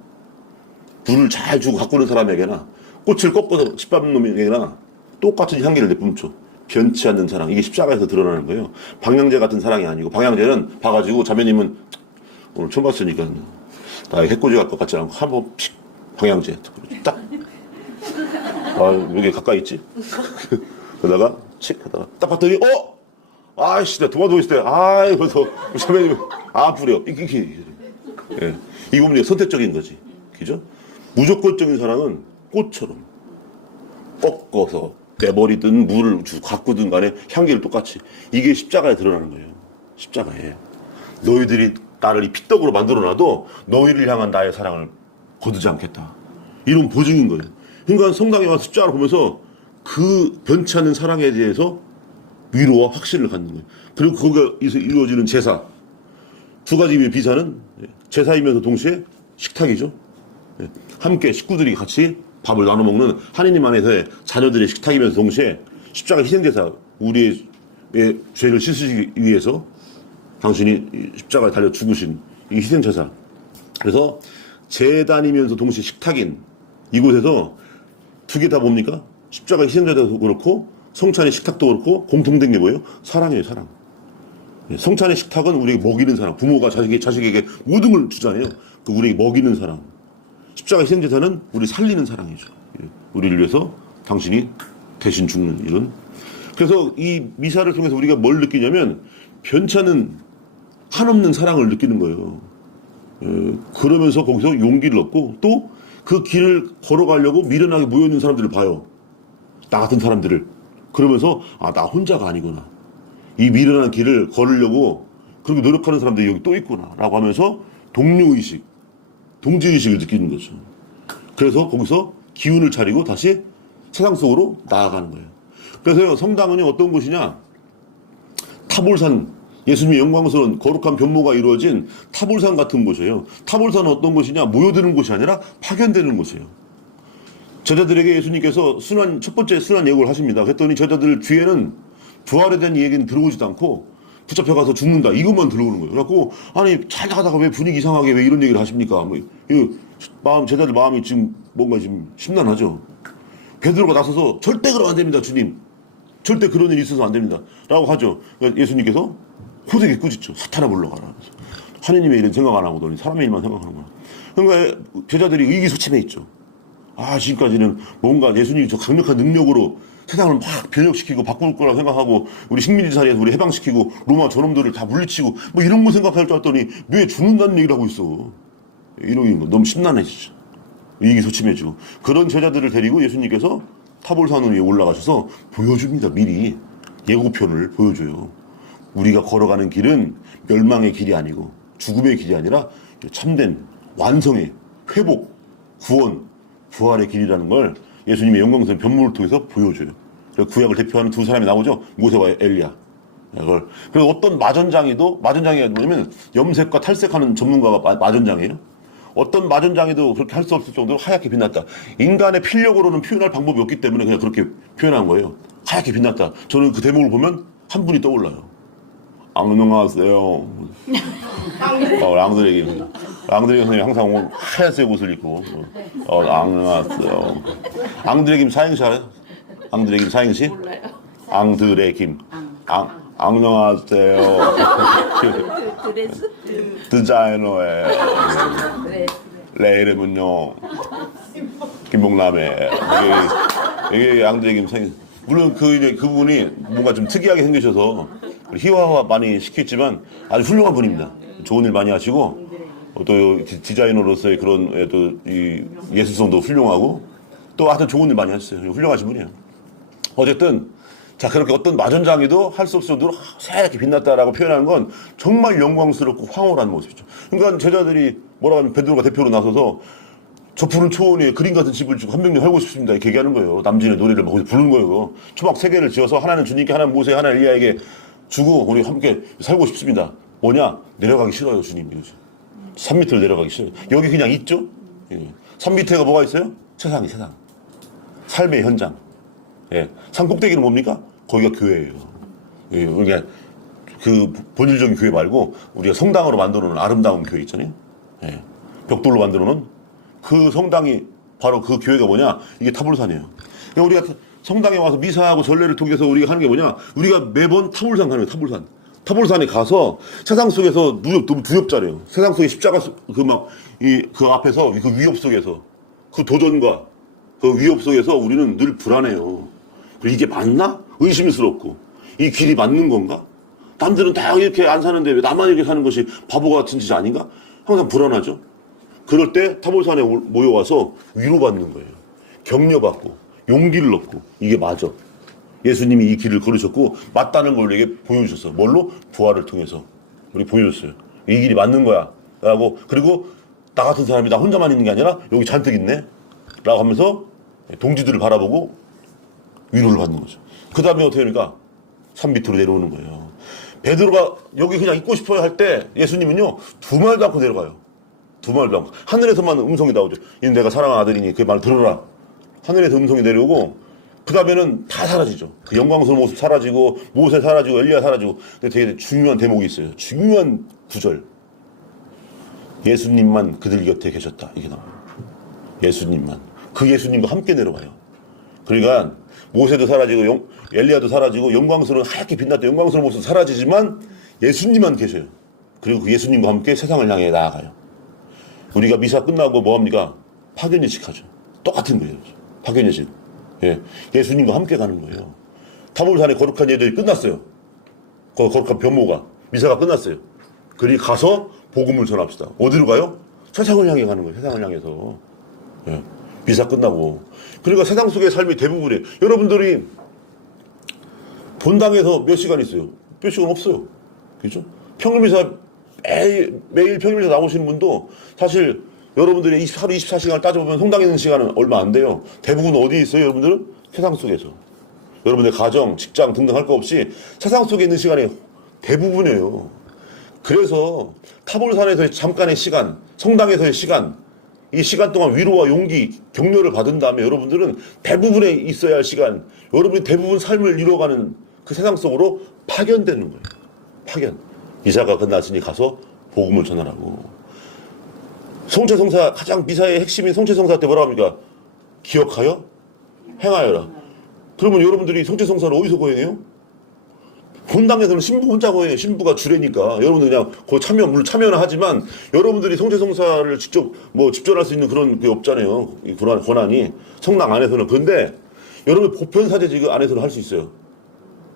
불을 잘 주고 가꾸는 사람에게나 꽃을 꺾어서 짓밟는 놈에게나 똑같은 향기를 내뿜죠. 변치 않는 사랑. 이게 십자가에서 드러나는 거예요. 방향제 같은 사랑이 아니고, 방향제는 봐가지고 자매님은 오늘 처음 봤으니까 나 해코지 갈 것 같지 않고 한번 픽 방향제 딱. 아, 여기 가까이 있지? 그러다가 칙 하다가 딱 봤더니 아이씨 내가 도와주고 있을 때 아이 벌써 자매님 뿌려 이렇게. 예. 이 부분이 선택적인 거지. 그죠? 무조건적인 사랑은 꽃처럼 꺾어서 내버리든 물을 가꾸든 간에 향기를 똑같이. 이게 십자가에 드러나는 거예요. 십자가에. 너희들이 나를 이 피떡으로 만들어놔도 너희를 향한 나의 사랑을 거두지 않겠다. 이런 보증인 거예요. 그러니까 성당에 와서 십자가를 보면서 그 변치 않는 사랑에 대해서 위로와 확신을 갖는 거예요. 그리고 거기서 이루어지는 제사. 두 가지의 비사는 제사이면서 동시에 식탁이죠. 함께 식구들이 같이 밥을 나눠 먹는 하느님 안에서의 자녀들의 식탁이면서 동시에 십자가 희생제사, 우리의 죄를 씻으시기 위해서 당신이 십자가에 달려 죽으신 이 희생제사. 그래서 제단이면서 동시에 식탁인 이곳에서 두 개 다 뭡니까? 십자가 희생제사도 그렇고 성찬의 식탁도 그렇고 공통된 게 뭐예요? 사랑이에요, 사랑. 성찬의 식탁은 우리에게 먹이는 사랑. 부모가 자식에게 모든 걸 주잖아요. 그 우리에게 먹이는 사랑. 십자가 희생제사는 우리 살리는 사랑이죠. 우리를 위해서 당신이 대신 죽는 이런. 그래서 이 미사를 통해서 우리가 뭘 느끼냐면 변치 않는 한없는 사랑을 느끼는 거예요. 그러면서 거기서 용기를 얻고 또 그 길을 걸어가려고 미련하게 모여있는 사람들을 봐요. 나 같은 사람들을. 그러면서 나 혼자가 아니구나. 이 미련한 길을 걸으려고 그렇게 노력하는 사람들이 여기 또 있구나 라고 하면서 동료의식, 동지의식을 느끼는 거죠. 그래서 거기서 기운을 차리고 다시 세상 속으로 나아가는 거예요. 그래서 성당은 어떤 곳이냐, 타볼산, 예수님의 영광스러운 거룩한 변모가 이루어진 타볼산 같은 곳이에요. 타볼산은 어떤 곳이냐, 모여드는 곳이 아니라 파견되는 곳이에요. 제자들에게 예수님께서 첫 번째 순환 예고를 하십니다. 그랬더니 제자들 뒤에는 부활에 대한 얘기는 들어오지도 않고 붙잡혀가서 죽는다 이것만 들어오는 거예요. 그래갖고 아니 잘 나가다가 왜 분위기 이상하게 왜 이런 얘기를 하십니까? 제자들 마음이 지금 뭔가 지금 심란하죠. 베드로가 나서서 절대 그러면 안 됩니다, 주님. 절대 그런 일이 있어서 안 됩니다. 라고 하죠. 그러니까 예수님께서 호되게 꾸짖죠. 사탄아 물러가라. 하느님의 일은 생각 안 하고 너는 사람의 일만 생각하는구나. 그러니까 제자들이 의기소침해 있죠. 지금까지는 뭔가 예수님이 저 강력한 능력으로 세상을 막 변혁시키고 바꿀 거라고 생각하고 우리 식민지사리에서 우리 해방시키고 로마 저놈들을 다 물리치고 뭐 이런 거 생각할 줄 알았더니 왜 죽는다는 얘기를 하고 있어. 이런 거 너무 심란해지죠. 의기소침해지고. 그런 제자들을 데리고 예수님께서 타볼산 위에 올라가셔서 보여줍니다. 미리 예고편을 보여줘요. 우리가 걸어가는 길은 멸망의 길이 아니고 죽음의 길이 아니라 참된 완성의 회복, 구원, 부활의 길이라는 걸 예수님의 영광스러운 변모를 통해서 보여줘요. 그래서 구약을 대표하는 두 사람이 나오죠. 모세와 엘리야. 그리고 어떤 마전장이가 뭐냐면 염색과 탈색하는 전문가가 마전장이에요. 어떤 마전장이도 그렇게 할 수 없을 정도로 하얗게 빛났다. 인간의 필력으로는 표현할 방법이 없기 때문에 그냥 그렇게 표현한 거예요. 하얗게 빛났다. 저는 그 대목을 보면 한 분이 떠올라요. 안녕하세요. 랑드레기 선생님 항상 하얀색 옷을 입고 안녕하세요. 앙드레김 사행시 알아요? 앙드레김 사행시? 몰라요. 앙드레김 안녕하세요. 드레스? 디자이너의 내 이름은요 김봉남의 이게 앙드레김 사행시. 물론 그분이 뭔가 좀 특이하게 생기셔서 희화화 많이 시켰지만 아주 훌륭한 분입니다. 좋은 일 많이 하시고 또 디자이너로서의 그런 또 이 예술성도 훌륭하고 또 하여튼 좋은 일 많이 하셨어요. 훌륭하신 분이에요. 어쨌든 자 그렇게 어떤 마전장이도 할 수 없을 정도로 새하얗게 빛났다라고 표현하는 건 정말 영광스럽고 황홀한 모습이죠. 그러니까 제자들이 뭐라고 하면 베드로가 대표로 나서서 저 푸른 초원에 그림 같은 집을 주고 한 병령 살고 싶습니다 이렇게 얘기하는 거예요. 남진의 노래를 막 부르는 거예요. 초막 3개를 지어서 하나는 주님께, 하나는 모세, 하나는 엘리야에게 주고 우리 함께 살고 싶습니다. 뭐냐? 내려가기 싫어요 주님. 산 밑으로 내려가기 싫어요. 여기 그냥 있죠? 예. 산 밑에가 뭐가 있어요? 세상. 삶의 현장. 예. 산 꼭대기는 뭡니까? 거기가 교회예요. 예. 우리가 그 본질적인 교회 말고 우리가 성당으로 만들어 놓은 아름다운 교회 있잖아요. 예. 벽돌로 만들어 놓은 그 성당이 바로 그 교회가 뭐냐? 이게 타볼산이에요. 그러니까 우리가 성당에 와서 미사하고 전례를 통해서 우리가 하는 게 뭐냐? 우리가 매번 타볼산 가는 거예요. 타볼산. 타볼산에 가서 세상 속에서 너무 두렵잖아요. 세상 속에 십자가 그 앞에서 그 위협 속에서 그 도전과 그 위협 속에서 우리는 늘 불안해요. 그리고 이게 맞나? 의심스럽고 이 길이 맞는 건가? 남들은 다 이렇게 안 사는데 왜 나만 이렇게 사는 것이 바보 같은 짓 아닌가? 항상 불안하죠. 그럴 때 타볼산에 모여와서 위로받는 거예요. 격려받고 용기를 얻고 이게 맞아. 예수님이 이 길을 걸으셨고 맞다는 걸 우리에게 보여주셨어. 뭘로? 부활을 통해서 우리 보여줬어요. 이 길이 맞는 거야 라고. 그리고 나 같은 사람이 나 혼자만 있는 게 아니라 여기 잔뜩 있네 라고 하면서 동지들을 바라보고 위로를 받는 거죠. 그 다음에 어떻게 하니까 산 밑으로 내려오는 거예요. 베드로가 여기 그냥 있고 싶어요 할 때 예수님은요 2말도 않고 내려가요. 2말도 않고. 하늘에서만 음성이 나오죠. 이는 내가 사랑하는 아들이니 그 말 들어라. 하늘에서 음성이 내려오고 그 다음에는 다 사라지죠. 그 영광스러운 모습 사라지고 모세 사라지고 엘리야 사라지고. 근데 되게 중요한 대목이 있어요. 중요한 구절. 예수님만 그들 곁에 계셨다. 이게 나와요. 예수님만. 그 예수님과 함께 내려와요. 그러니까 모세도 사라지고 엘리야도 사라지고 영광스러운 하얗게 빛났던 영광스러운 모습 사라지지만 예수님만 계셔요. 그리고 그 예수님과 함께 세상을 향해 나아가요. 우리가 미사 끝나고 뭐합니까? 파견예식 하죠. 똑같은 거예요. 파견예식. 예. 예수님과 함께 가는 거예요. 타볼산의 거룩한 예절이 끝났어요. 거룩한 변모가. 미사가 끝났어요. 그리 가서 복음을 전합시다. 어디로 가요? 세상을 향해 가는 거예요. 세상을 향해서. 예. 미사 끝나고. 그러니까 세상 속의 삶이 대부분이에요. 여러분들이 본당에서 몇 시간 있어요? 몇 시간 없어요. 그죠? 평일미사 매일 평일미사 나오시는 분도 사실 여러분들이 하루 24시간을 따져보면 성당에 있는 시간은 얼마 안 돼요. 대부분 어디에 있어요, 여러분들은? 세상 속에서. 여러분의 가정, 직장 등등 할 거 없이 세상 속에 있는 시간이 대부분이에요. 그래서 타볼산에서의 잠깐의 시간, 성당에서의 시간, 이 시간 동안 위로와 용기, 격려를 받은 다음에 여러분들은 대부분에 있어야 할 시간, 여러분이 대부분 삶을 이뤄가는 그 세상 속으로 파견되는 거예요. 파견. 이사가 끝났으니 가서 복음을 전하라고. 성체성사, 가장 미사의 핵심인 성체성사 때 뭐라고 합니까? 기억하여 행하여라. 그러면 여러분들이 성체성사를 어디서 거행해요? 본당에서는 신부 혼자 거행해요. 신부가 주례니까. 여러분들 그냥 거기 물론 참여는 하지만 여러분들이 성체성사를 직접 집전할 수 있는 그런 게 없잖아요. 이 권한이. 성당 안에서는. 그런데 여러분 보편사제직 안에서는 할 수 있어요.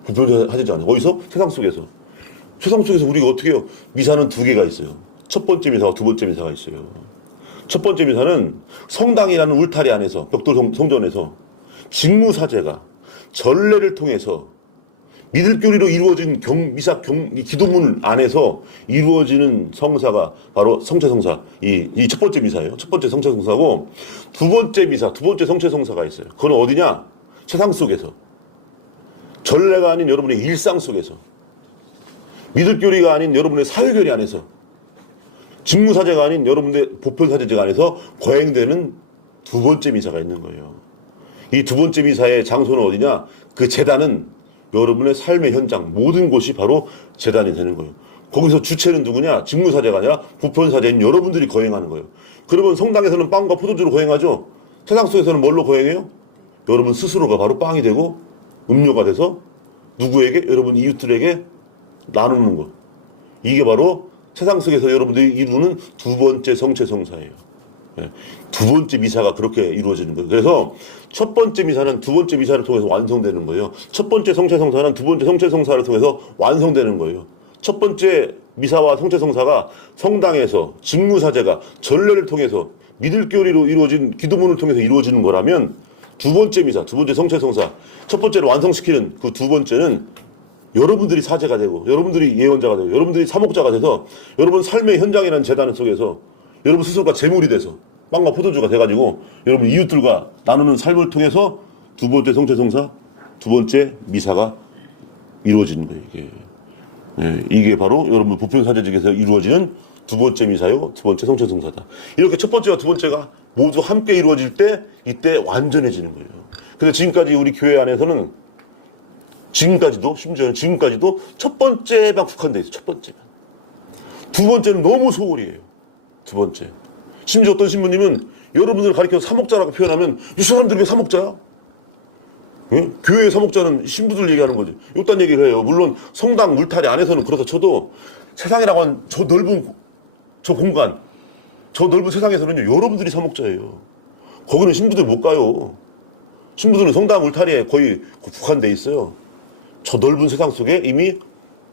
보편사제직 안에. 어디서? 세상 속에서. 세상 속에서 우리가 어떻게 해요? 미사는 2개가 있어요. 첫 번째 미사와 2번째 미사가 있어요. 첫 번째 미사는 성당이라는 울타리 안에서, 벽돌 성전에서 직무사제가 전례를 통해서 믿을교리로 이루어진 기도문 안에서 이루어지는 성사가 바로 성체성사. 이 첫 번째 미사예요. 첫 번째 성체성사고, 2번째 미사, 2번째 성체성사가 있어요. 그건 어디냐? 세상 속에서. 전례가 아닌 여러분의 일상 속에서. 믿을 교리가 아닌 여러분의 사회교리 안에서, 직무사제가 아닌 여러분의 보편사제제가 안에서 거행되는 두 번째 미사가 있는 거예요. 이 두 번째 미사의 장소는 어디냐? 그 제단은 여러분의 삶의 현장, 모든 곳이 바로 제단이 되는 거예요. 거기서 주체는 누구냐? 직무사제가 아니라 보편사제인 여러분들이 거행하는 거예요. 그러면 성당에서는 빵과 포도주로 거행하죠? 세상 속에서는 뭘로 거행해요? 여러분 스스로가 바로 빵이 되고 음료가 돼서 누구에게? 여러분 이웃들에게 나누는 것. 이게 바로 세상 속에서 여러분들이 이루는 두 번째 성체성사예요. 예. 두 번째 미사가 그렇게 이루어지는 거예요. 그래서 첫 번째 미사는 두 번째 미사를 통해서 완성되는 거예요. 첫 번째 성체성사는 두 번째 성체성사를 통해서 완성되는 거예요. 첫 번째 미사와 성체성사가 성당에서 직무사제가 전례를 통해서 믿을 교리로 이루어진 기도문을 통해서 이루어지는 거라면 두 번째 미사, 두 번째 성체성사, 첫 번째를 완성시키는 그 두 번째는 여러분들이 사제가 되고 여러분들이 예언자가 되고 여러분들이 사목자가 돼서 여러분 삶의 현장이라는 재단 속에서 여러분 스스로가 제물이 돼서 빵과 포도주가 돼가지고 여러분 이웃들과 나누는 삶을 통해서 두 번째 성체성사, 두 번째 미사가 이루어지는 거예요. 이게. 예, 이게 바로 여러분 보편사제직에서 이루어지는 두 번째 미사요, 두 번째 성체성사다. 이렇게 첫 번째와 두 번째가 모두 함께 이루어질 때 이때 완전해지는 거예요. 근데 지금까지 우리 교회 안에서는 지금까지도 심지어는 지금까지도 첫 번째만 국한돼 있어요. 첫 번째만. 두 번째는 너무 소홀이에요. 두 번째. 심지어 어떤 신부님은 여러분들을 가리켜서 사목자라고 표현하면 이 사람들이 왜 사목자야? 예? 교회의 사목자는 신부들 얘기하는 거지. 이딴 얘기를 해요. 물론 성당 물타리 안에서는 그렇다 쳐도 세상이라고 하는 저 넓은 저 공간, 저 넓은 세상에서는요, 여러분들이 사목자예요. 거기는 신부들 못 가요. 신부들은 성당 울타리에 거의 국한돼 있어요. 저 넓은 세상 속에 이미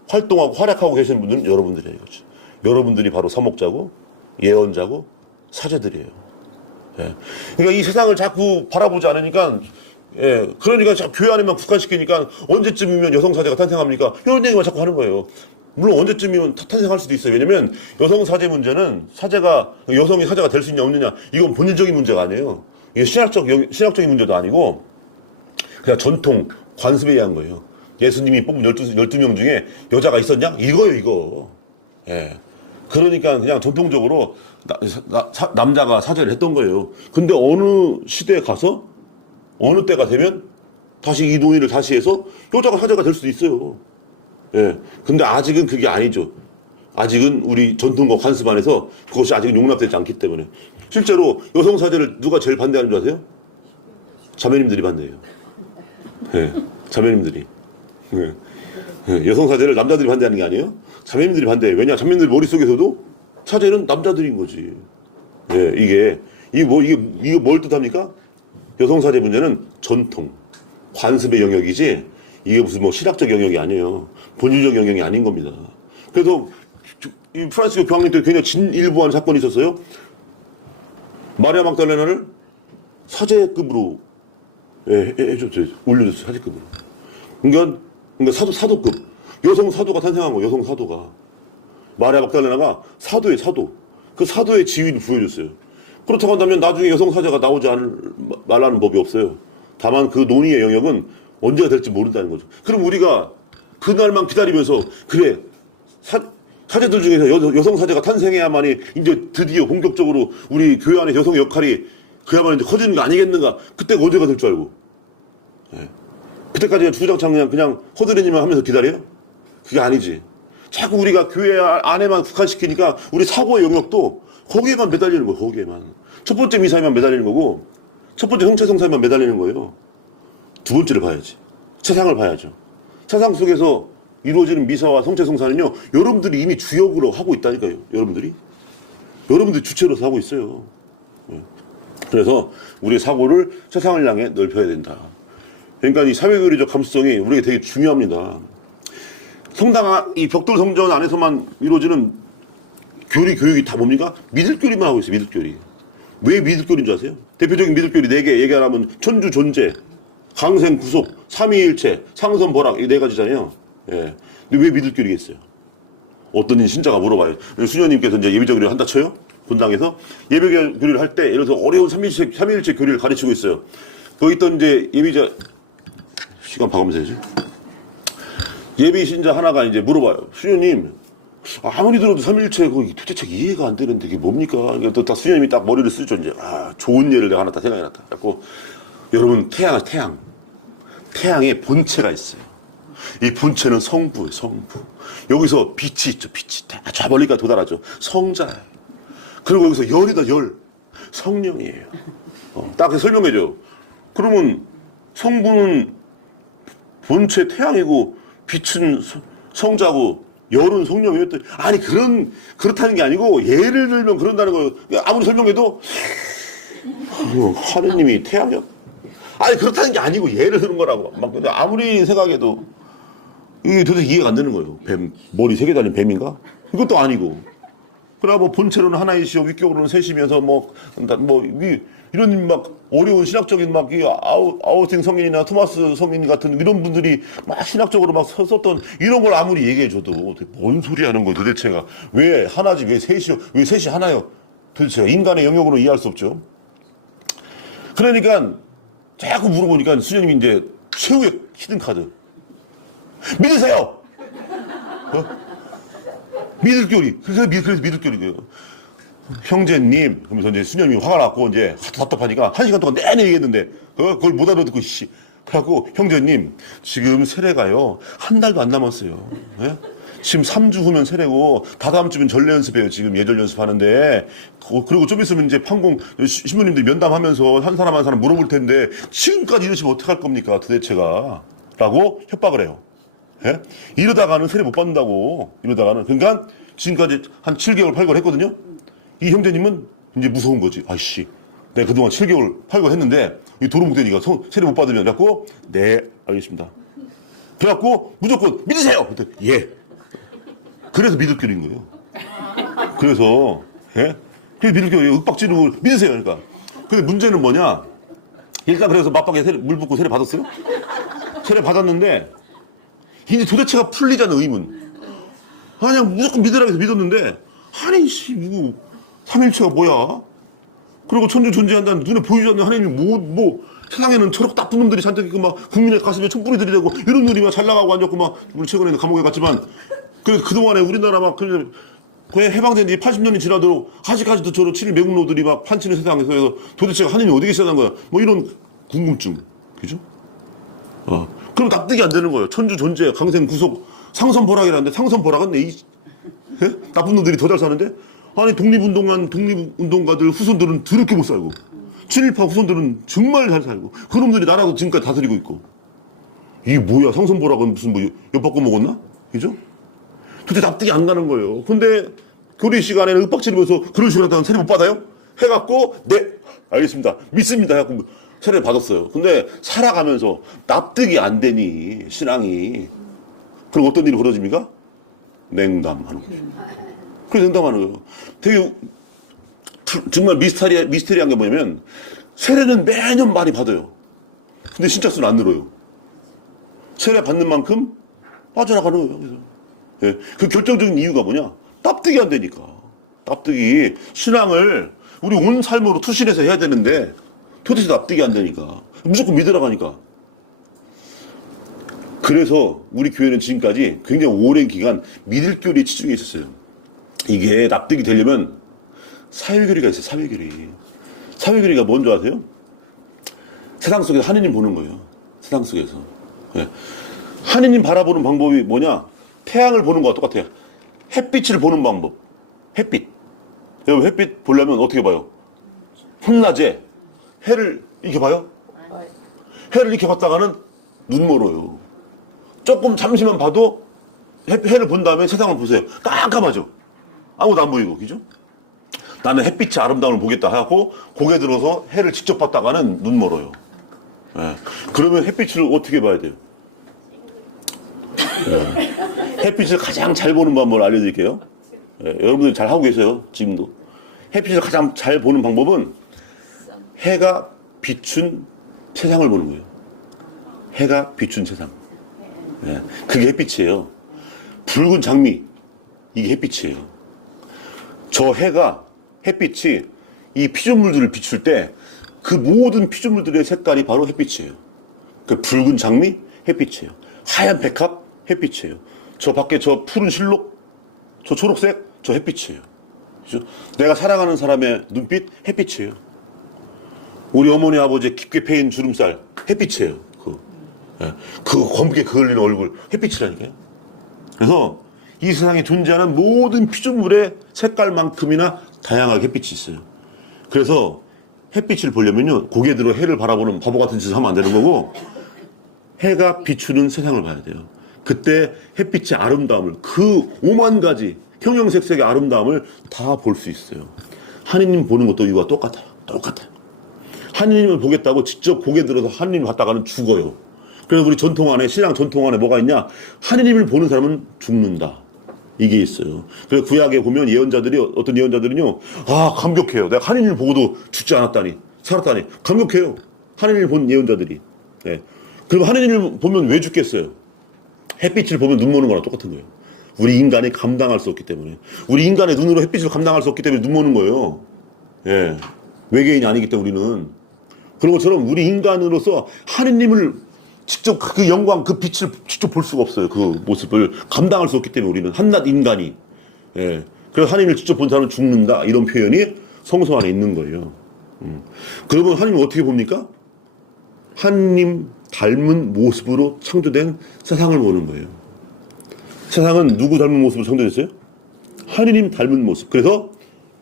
활동하고 활약하고 계시는 분들은 여러분들이에요. 이거지. 여러분들이 바로 사목자고 예언자고 사제들이에요. 예. 그러니까 이 세상을 자꾸 바라보지 않으니까, 예, 그러니까 자꾸 교회 안에만 국한시키니까 언제쯤이면 여성 사제가 탄생합니까? 이런 얘기만 자꾸 하는 거예요. 물론 언제쯤이면 탄생할 수도 있어요. 왜냐면 여성 사제 문제는 여성이 사제가 될 수 있냐 없느냐, 이건 본질적인 문제가 아니에요. 이게 신학적인 문제도 아니고 그냥 전통 관습에 의한 거예요. 예수님이 뽑은 12명 중에 여자가 있었냐? 이거요, 이거. 예. 그러니까 그냥 전통적으로 남자가 사제를 했던 거예요. 근데 어느 시대에 가서 어느 때가 되면 다시 이 논의를 다시 해서 여자가 사제가 될 수도 있어요. 예. 근데 아직은 그게 아니죠. 아직은 우리 전통과 관습 안에서 그것이 아직은 용납되지 않기 때문에. 실제로 여성 사제를 누가 제일 반대하는 줄 아세요? 자매님들이 반대해요. 예. 자매님들이. 예. 예. 여성 사제를 남자들이 반대하는 게 아니에요? 자매님들이 반대해요. 왜냐? 자매님들 머릿속에서도 사제는 남자들인 거지. 예. 이게 뭘 뜻합니까? 여성 사제 문제는 전통, 관습의 영역이지, 이게 무슨 뭐 신학적 영역이 아니에요. 본질적 영역이 아닌 겁니다. 그래서 이 프란시스코 교황님 때 굉장히 진일보한 사건이 있었어요. 마리아 막달레나를 사제급으로 해줬어요. 올려줬어요. 사제급으로. 그러니까 사도급. 여성 사도가 탄생한 거예요. 여성 사도가. 마리아 막달레나가 사도의 사도. 그 사도의 지위를 부여줬어요. 그렇다고 한다면 나중에 여성 사제가 나오지 말라는 법이 없어요. 다만 그 논의의 영역은 언제가 될지 모른다는 거죠. 그럼 우리가 그날만 기다리면서 그래 사제들 중에서 여성 사제가 탄생해야만이 이제 드디어 본격적으로 우리 교회 안에 여성의 역할이 그야말로 이제 커지는 거 아니겠는가? 그때가 언제가 될 줄 알고. 예. 그때까지 주구장창 그냥 허드렛일만 하면서 기다려요? 그게 아니지. 자꾸 우리가 교회 안에만 국한시키니까 우리 사고의 영역도 거기에만 매달리는 거예요. 거기에만. 첫 번째 미사에만 매달리는 거고 첫 번째 성체성사에만 매달리는 거예요. 두 번째를 봐야지. 세상을 봐야죠. 세상 속에서 이루어지는 미사와 성체성사는요, 여러분들이 이미 주역으로 하고 있다니까요. 여러분들이 주체로서 하고 있어요. 그래서 우리의 사고를 세상을 향해 넓혀야 된다. 그러니까 이 사회교리적 감수성이 우리에게 되게 중요합니다. 이 벽돌 성전 안에서만 이루어지는 교육이 다 뭡니까? 믿을교리만 하고 있어요. 믿을교리. 왜 믿을교리인 줄 아세요? 대표적인 믿을교리 4개 얘기하라면 천주 존재, 강생 구속, 삼위일체, 상선 벌학, 이 4가지잖아요. 예. 근데 왜 믿을교리겠어요? 어떤 신자가 물어봐요. 수녀님께서 이제 예비적 교리를 한다 쳐요? 본당에서 예비적 교리를 할 때 예를 들어서 어려운 삼위일체 교리를 가르치고 있어요. 거기 있던 이제 예비자 시간 봐가면서 해야지. 예비 신자 하나가 이제 물어봐요. 수녀님, 아무리 들어도 삼일체 그거 도대체 이해가 안 되는데 이게 뭡니까? 그러니까 또 딱 수녀님이 딱 머리를 쓰죠. 이제 좋은 예를 내가 하나 딱 생각이 났다. 그래갖고 여러분 태양의 본체가 있어요. 이 본체는 성부예요. 성부. 여기서 빛이 있죠. 빛이 저 멀리까지 도달하죠. 성자예요. 그리고 여기서 열이다. 열. 성령이에요. 딱 설명해줘. 그러면 성부는 본체 태양이고 빛은 성자고 열은 성령이었대. 아니 그렇다는 게 아니고 예를 들면 그런다는 거예요. 아무리 설명해도 하느님이 태양이야. 아니 그렇다는 게 아니고 예를 드는 거라고. 막 근데 아무리 생각해도 이게 도대체 이해가 안 되는 거예요. 뱀 머리 3개 달린 뱀인가? 이것도 아니고. 그러나 뭐 본체로는 하나이시오 위격으로는 셋이면서 이런 막 어려운 신학적인 막 이 아우스틴 성인이나 토마스 성인 같은 이런 분들이 막 신학적으로 막 썼던 이런 걸 아무리 얘기해줘도 뭔 소리 하는 거야 도대체가. 왜 하나지 왜 셋이요? 왜 셋이 하나요? 도대체가 인간의 영역으로 이해할 수 없죠. 그러니까 자꾸 물어보니까 수녀님이 이제 최후의 히든카드. 믿으세요! 믿을 교리. 그래서 믿을 교리고요. 형제님, 그러면서 이제 수녀님이 화가 났고, 이제 답답하니까 1시간 동안 내내 얘기했는데, 그걸 못 알아듣고, 그래갖고, 형제님, 지금 세례가요, 1달도 안 남았어요. 예? 지금 3주 후면 세례고, 다다음 주면 전례 연습해요. 지금 예절 연습하는데, 그리고 좀 있으면 이제 신부님들 면담하면서 한 사람 한 사람 물어볼 텐데, 지금까지 이러시면 어떡할 겁니까, 도대체가. 라고 협박을 해요. 예? 이러다가는 세례 못 받는다고. 그러니까 지금까지 한 7개월, 8개월 했거든요. 이 형제님은 이제 무서운 거지. 아이씨, 내가 그동안 7개월, 8개월 했는데 이 도루묵대니까 세례 못 받으면 그래갖고 네, 알겠습니다. 그래갖고 무조건 믿으세요. 그랬더니 예. 그래서 믿을 교리인 거예요. 그래서 예? 그래서 믿을 교리 윽박지르고 믿으세요. 그러니까. 근데 문제는 뭐냐? 일단 그래서 맞박에 물 붓고 세례 받았어요. 세례 받았는데 이제 도대체가 풀리자는 의문. 그냥 무조건 믿으라고 해서 믿었는데 아니 이거 삼일체가 뭐야? 그리고 천주 존재한다는 눈에 보이지 않는 하나님이 세상에는 저렇게 나쁜 놈들이 잔뜩 있고 막 국민의 가슴에 촛불이 들이대고 이런 놈이 막 잘 나가고 앉았고 막 우리 최근에는 감옥에 갔지만 그래서 그동안에 우리나라 막 그냥 해방된 지 80년이 지나도록 아직까지도 저런 친일 매국노들이 막 판치는 세상에서 도대체 하나님이 어디 계시다는 거야? 뭐 이런 궁금증. 그죠? 그럼 납득이 안 되는 거예요. 천주 존재, 강생 구속, 상선보락이라는데 상선보락은 예? 나쁜 놈들이 더 잘 사는데? 아니 독립운동가들 후손들은 더럽게 못 살고 친일파 후손들은 정말 잘 살고 그놈들이 나라도 지금까지 다스리고 있고 이게 뭐야 상선보락은 무슨 엿바꿔 먹었나? 그죠? 도대체 납득이 안 가는 거예요. 근데 교리 시간에는 윽박지르면서 그런 식으로 하다가 세례 못 받아요? 해갖고 네 알겠습니다 믿습니다 해갖고 세례 받았어요. 근데 살아가면서 납득이 안 되니 신앙이 그럼 어떤 일이 벌어집니까? 냉담하는 거죠. 그래 냉담하는 거예요. 되게 정말 미스터리한 게 뭐냐면 세례는 매년 많이 받아요. 근데 신자수는 안 늘어요. 세례 받는 만큼 빠져나가는 거예요. 그래서. 예. 그 결정적인 이유가 뭐냐? 납득이 안 되니까. 납득이 신앙을 우리 온 삶으로 투신해서 해야 되는데 도대체 납득이 안 되니까 무조건 믿으라고 하니까. 그래서 우리 교회는 지금까지 굉장히 오랜 기간 믿을 교리에 치중해 있었어요. 이게 납득이 되려면 사회교리가 있어요. 사회교리가 뭔지 아세요? 세상 속에서 하느님 보는 거예요. 세상 속에서. 예. 하느님 바라보는 방법이 뭐냐? 태양을 보는 거와 똑같아요. 햇빛을 보는 방법. 햇빛. 여러분 햇빛 보려면 어떻게 봐요? 한낮에 해를 이렇게 봐요? 해를 이렇게 봤다가는 눈 멀어요. 조금 잠시만 봐도 해를 본 다음에 세상을 보세요. 깜깜하죠? 아무도 안 보이고, 그죠? 나는 햇빛의 아름다움을 보겠다 하고 고개 들어서 해를 직접 봤다가는 눈 멀어요. 예. 그러면 햇빛을 어떻게 봐야 돼요? 예. 햇빛을 가장 잘 보는 방법을 알려드릴게요. 예. 여러분들 잘 하고 계세요, 지금도. 햇빛을 가장 잘 보는 방법은 해가 비춘 세상을 보는 거예요. 해가 비춘 세상. 예. 그게 햇빛이에요. 붉은 장미, 이게 햇빛이에요. 저 햇빛이 이 피조물들을 비출 때 그 모든 피조물들의 색깔이 바로 햇빛이에요. 그 붉은 장미, 햇빛이에요. 하얀 백합, 햇빛이에요. 저 밖에 저 푸른 실록, 저 초록색, 저 햇빛이에요. 그죠? 내가 사랑하는 사람의 눈빛, 햇빛이에요. 우리 어머니 아버지 깊게 패인 주름살, 햇빛이에요. 그 검게 그을리는 얼굴, 햇빛이라니까요. 그래서 이 세상에 존재하는 모든 피조물의 색깔만큼이나 다양하게 햇빛이 있어요. 그래서 햇빛을 보려면요, 고개 들어 해를 바라보는 바보 같은 짓을 하면 안 되는 거고, 해가 비추는 세상을 봐야 돼요. 그때 햇빛의 아름다움을, 그 오만 가지 형형색색의 아름다움을 다 볼 수 있어요. 하느님 보는 것도 이와 똑같아요. 똑같아요. 하느님을 보겠다고 직접 고개 들어서 하느님 봤다가는 죽어요. 그래서 우리 전통 안에, 신앙 전통 안에 뭐가 있냐? 하느님을 보는 사람은 죽는다. 이게 있어요. 그래서 구약에 보면 예언자들이, 어떤 예언자들은요, 아, 감격해요. 내가 하느님을 보고도 죽지 않았다니, 살았다니. 감격해요. 하느님을 본 예언자들이. 예. 그럼 하느님을 보면 왜 죽겠어요? 햇빛을 보면 눈 모는 거랑 똑같은 거예요. 우리 인간이 감당할 수 없기 때문에. 우리 인간의 눈으로 햇빛을 감당할 수 없기 때문에 눈 모는 거예요. 예. 외계인이 아니기 때문에 우리는. 그런 것처럼 우리 인간으로서 하느님을 직접 그 영광, 그 빛을 직접 볼 수가 없어요. 그 모습을 감당할 수 없기 때문에 우리는 한낱 인간이. 예. 그래서 하느님을 직접 본 사람은 죽는다. 이런 표현이 성서 안에 있는 거예요. 그러면 하느님을 어떻게 봅니까? 하느님 닮은 모습으로 창조된 세상을 보는 거예요. 세상은 누구 닮은 모습으로 창조됐어요? 하느님 닮은 모습. 그래서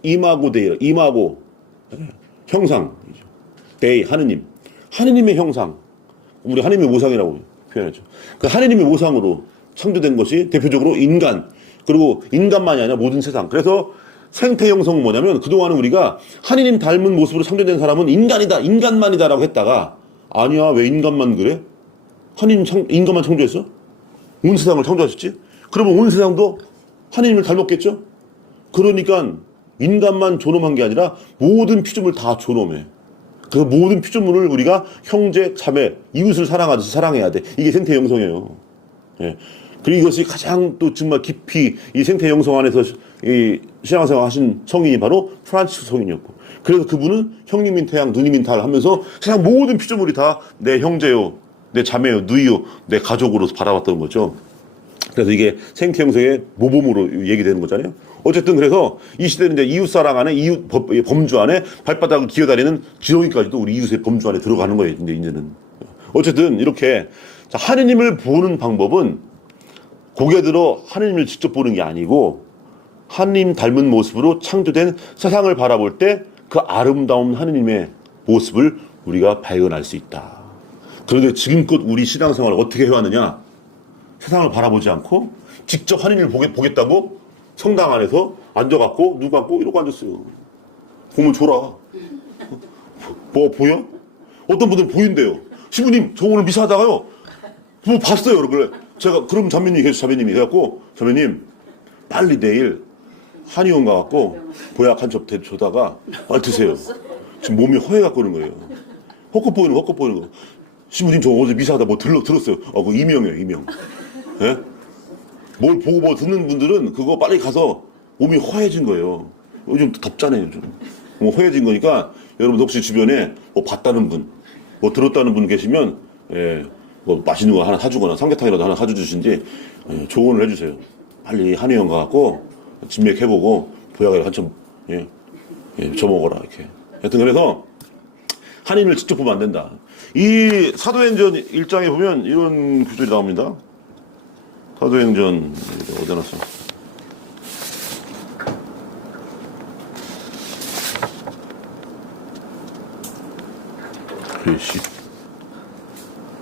이마고 데이, 이마고 형상, 데이 하느님, 하느님의 형상, 우리 하느님의 모상이라고 표현하죠. 그 하느님의 모상으로 창조된 것이 대표적으로 인간, 그리고 인간만이 아니라 모든 세상. 그래서 생태 형성은 뭐냐면, 그동안은 우리가 하느님 닮은 모습으로 창조된 사람은 인간이다, 인간만이다라고 했다가, 아니야, 왜 인간만 그래? 하느님 인간만 창조했어? 온 세상을 창조하셨지? 그러면 온 세상도 하느님을 닮았겠죠? 그러니까 인간만 존엄한 게 아니라 모든 피조물 다 존엄해. 그 모든 피조물을 우리가 형제, 자매, 이웃을 사랑하듯이 사랑해야 돼. 이게 생태 형성이에요. 예. 그리고 이것이 가장 또 정말 깊이 이 생태 형성 안에서 이 신앙생활 하신 성인이 바로 프란치스 성인이었고, 그래서 그분은 형님인 태양, 누님인 달 하면서 세상 모든 피조물이 다 내 형제요, 내 자매요, 누이요, 내 가족으로서 바라봤던 거죠. 그래서 이게 생태 형성의 모범으로 얘기되는 거잖아요. 어쨌든 그래서 이 시대는 이제 이웃사랑 안에, 이웃 범주 안에 발바닥을 기어다니는 지렁이까지도 우리 이웃의 범주 안에 들어가는 거예요. 이제는. 어쨌든 이렇게 하느님을 보는 방법은 고개 들어 하느님을 직접 보는 게 아니고, 하느님 닮은 모습으로 창조된 세상을 바라볼 때 그 아름다운 하느님의 모습을 우리가 발견할 수 있다. 그런데 지금껏 우리 신앙생활을 어떻게 해왔느냐? 세상을 바라보지 않고 직접 하느님을 보겠다고 성당 안에서 앉아갖고 눈 감고 이러고 앉았어요. 보면 줘라. 뭐 보여? 어떤 분들은 보인대요. 신부님, 저 오늘 미사하다가요, 뭐 봤어요. 여러분. 제가, 그럼 자매님이 계속 자매님이 해갖고, 자매님, 빨리 내일 한의원 가갖고 보약 한 첩 줘다가 빨리 드세요. 지금 몸이 허해갖고 그런 거예요. 헛것 보이는 거. 신부님, 저 어제 미사하다 뭐 들었어요. 그 이명이에요, 이명. 예? 뭘 보고 뭐 듣는 분들은 그거 빨리 가서 몸이 허해진 거예요. 요즘 덥잖아요, 요즘. 뭐 허해진 거니까 여러분 혹시 주변에 뭐 봤다는 분, 뭐 들었다는 분 계시면, 예, 뭐 맛있는 거 하나 사주거나 삼계탕이라도 하나 사주시는지, 예, 조언을 해주세요. 빨리 한의원 가갖고 진맥해보고 보약을 한참, 저먹어라, 이렇게. 하여튼 그래서 한의를 직접 보면 안 된다. 이 사도행전 1장에 보면 이런 구절이 나옵니다. 사도행전 어디다 놨어?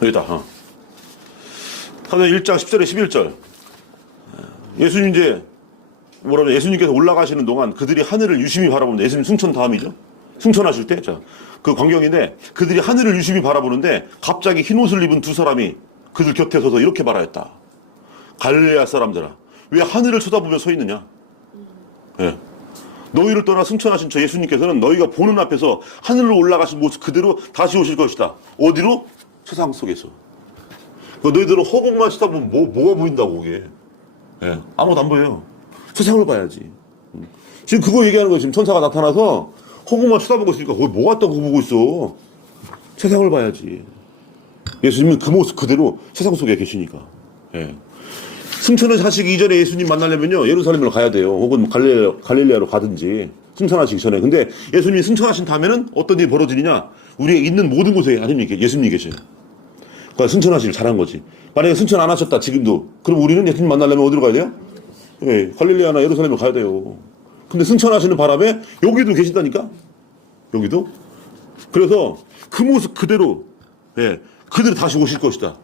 여기다. 사도행전 1장 10절에 11절. 예수님 이제 뭐라면 예수님께서 올라가시는 동안 그들이 하늘을 유심히 바라보는데, 예수님 승천 다음이죠. 승천하실 때, 자, 그 광경인데 그들이 하늘을 유심히 바라보는데 갑자기 흰 옷을 입은 두 사람이 그들 곁에 서서 이렇게 말하였다. 갈릴레아 사람들아, 왜 하늘을 쳐다보며 서 있느냐? 예. 너희를 떠나 승천하신 저 예수님께서는 너희가 보는 앞에서 하늘로 올라가신 모습 그대로 다시 오실 것이다. 어디로? 세상 속에서. 너희들은 허공만 쳐다보면 뭐가 보인다고, 그게. 예. 아무것도 안 보여요. 세상을 봐야지. 지금 그거 얘기하는 거예요. 지금 천사가 나타나서 허공만 쳐다보고 있으니까 거기 뭐 갖다 그거 보고 있어. 세상을 봐야지. 예수님은 그 모습 그대로 세상 속에 계시니까. 예. 승천을 하시기 이전에 예수님 만나려면요 예루살렘으로 가야 돼요. 혹은 갈릴레아로 가든지 승천하시기 전에. 근데 예수님이 승천하신 다음에는 어떤 일이 벌어지느냐? 우리가 있는 모든 곳에 하나님이 예수님이 계셔요. 그러니까 승천하시길 잘한 거지. 만약에 승천 안 하셨다 지금도 그럼 우리는 예수님 만나려면 어디로 가야 돼요? 예, 갈릴레아나 예루살렘으로 가야 돼요. 근데 승천하시는 바람에 여기도 계신다니까? 여기도? 그래서 그 모습 그대로 예, 그대로 다시 오실 것이다.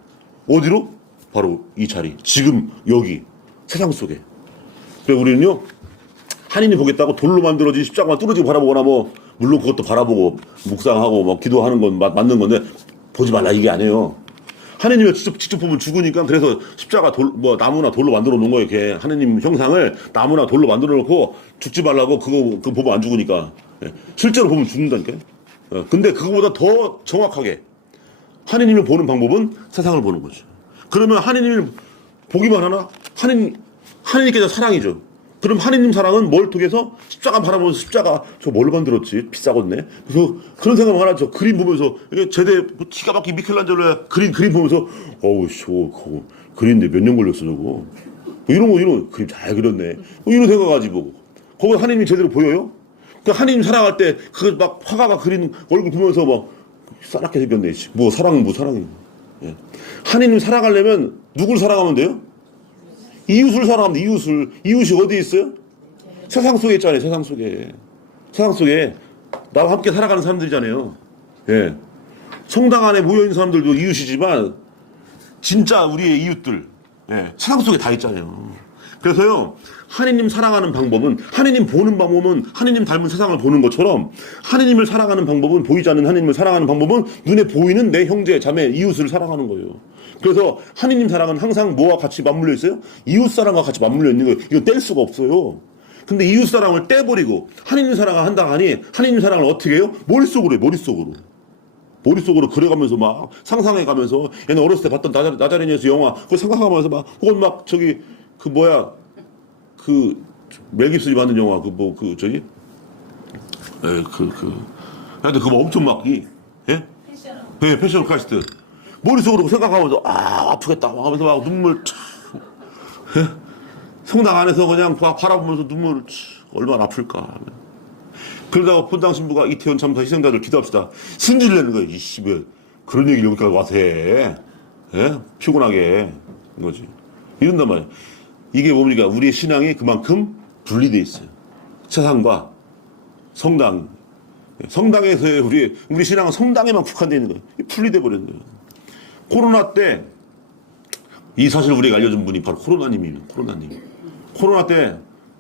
어디로? 바로 이 자리. 지금 여기 세상 속에. 그래서 우리는요 하나님 보겠다고 돌로 만들어진 십자가만 뚫어지고 바라보거나 뭐 물론 그것도 바라보고 묵상하고 막 기도하는 건 맞는 건데 보지 말라 이게 아니에요. 하나님을 직접 보면 죽으니까 그래서 십자가 뭐 나무나 돌로 만들어 놓은 거예요. 이렇게 하나님 형상을 나무나 돌로 만들어 놓고 죽지 말라고 그거 보면 안 죽으니까. 예. 실제로 보면 죽는다니까요. 근데 그거보다 더 정확하게 하나님을 보는 방법은 세상을 보는 거죠. 그러면 하나님을 보기만 하나? 하나님께서 사랑이죠. 그럼 하나님 사랑은 뭘 통해서 십자가 바라보면서 십자가 저 뭘 만들었지? 비싸겠네. 그래서 그런 생각을 하나 저 그림 보면서 이게 제대 뭐 기가 막힌 미켈란젤로야 그림 보면서 어우 쇼 그린데 몇 년 걸렸어 저거. 뭐 이런 그림 잘 그렸네. 뭐 이런 생각 가지고 거기 하나님이 제대로 보여요? 그 하나님 사랑할 때 그 막 화가가 그린 얼굴 보면서 막 싸납게 생겼네. 뭐 사랑이. 예. 하나님 사랑하려면 누굴 사랑하면 돼요? 이웃을 사랑하면 돼. 이웃이 어디 있어요? 세상 속에 있잖아요. 세상 속에 나와 함께 살아가는 사람들이잖아요. 예. 성당 안에 모여있는 사람들도 이웃이지만 진짜 우리의 이웃들 예. 세상 속에 다 있잖아요. 그래서요 하나님 사랑하는 방법은 하나님 보는 방법은 하나님 닮은 세상을 보는 것처럼 하나님을 사랑하는 방법은 보이지 않는 하나님을 사랑하는 방법은 눈에 보이는 내 형제 자매 이웃을 사랑하는 거예요. 그래서 하나님 사랑은 항상 뭐와 같이 맞물려 있어요? 이웃 사랑과 같이 맞물려 있는 거예요. 이거 뗄 수가 없어요. 근데 이웃 사랑을 떼버리고 하나님 사랑을 한다 하니 하나님 사랑을 어떻게 해요? 머릿속으로 그래가면서 막 상상해가면서 얘는 어렸을 때 봤던 나자레니에서 영화 그거 생각하면서 막 그건 막 저기 그 뭐야 그 멜 깁슨이 만든 영화 하여튼 그거 엄청 막 예? 패션 카스트 머릿속으로 생각하면서 아프겠다 하면서 막 눈물 예? 성당 안에서 그냥 바라보면서 눈물 얼마나 아플까. 그러다가 본당 신부가 이태원 참사 희생자들 기도합시다. 승질 내는 거야. 이씨 왜 그런 얘기를 여기까지 와서 해. 예? 피곤하게 이거지. 이런단 말이야. 이게 뭡니까? 우리의 신앙이 그만큼 분리돼 있어요. 세상과 성당. 성당에서의 우리 신앙은 성당에만 국한되어 있는 거예요. 분리돼 버리는 거예요. 코로나 때 이 사실 우리가 알려준 분이 바로 코로나님이에요. 코로나 때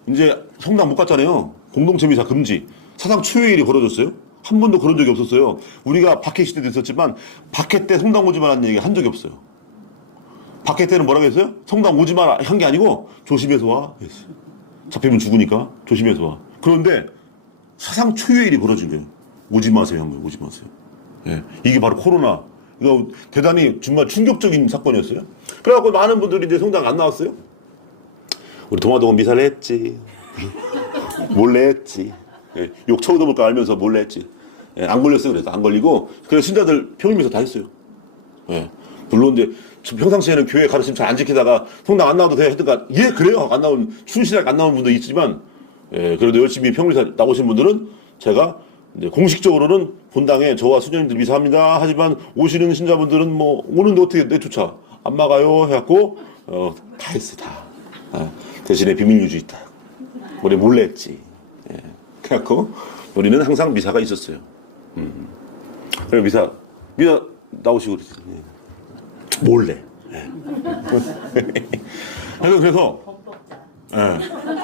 이제 성당 못 갔잖아요. 공동체 미사 금지. 사상 초유의 일이 벌어졌어요. 한 번도 그런 적이 없었어요. 우리가 박해 시대도 있었지만 박해 때 성당 오지 말라는 얘기 한 적이 없어요. 박해 때는 뭐라고 했어요? 성당 오지 마라 한 게 아니고 조심해서 와. 잡히면 죽으니까 조심해서 와. 그런데 사상 초유의 일이 벌어진 거예요. 오지 마세요 한 거예요. 오지 마세요. 예. 이게 바로 코로나. 이거 대단히 정말 충격적인 사건이었어요. 그래갖고 많은 분들이 이제 성당 안 나왔어요. 우리 동화동은 미사를 했지. 몰래 했지. 예. 욕 처먹을 거 알면서 몰래 했지. 예. 안 걸렸어요. 그래서 안 걸리고 그래서 신자들 평일미사 다 했어요. 예. 물론 이제 평상시에는 교회 가르침 잘 안 지키다가 성당 안 나와도 돼 했던가 예 그래요. 안 나온 순신학 안 나온 분도 있지만 예. 그래도 열심히 평일미사 나오신 분들은 제가 이제 공식적으로는 본당에 저와 수녀님들 미사합니다. 하지만 오시는 신자분들은 뭐 오는데 어떻게 내쫓아 안 막아요 해갖고 다 했어 다. 대신에 비밀 유지 있다. 우리 몰래 했지. 예. 그래갖고 우리는 항상 미사가 있었어요. 그래 미사 나오시고 그러지. 예. 몰래. 예. 그래서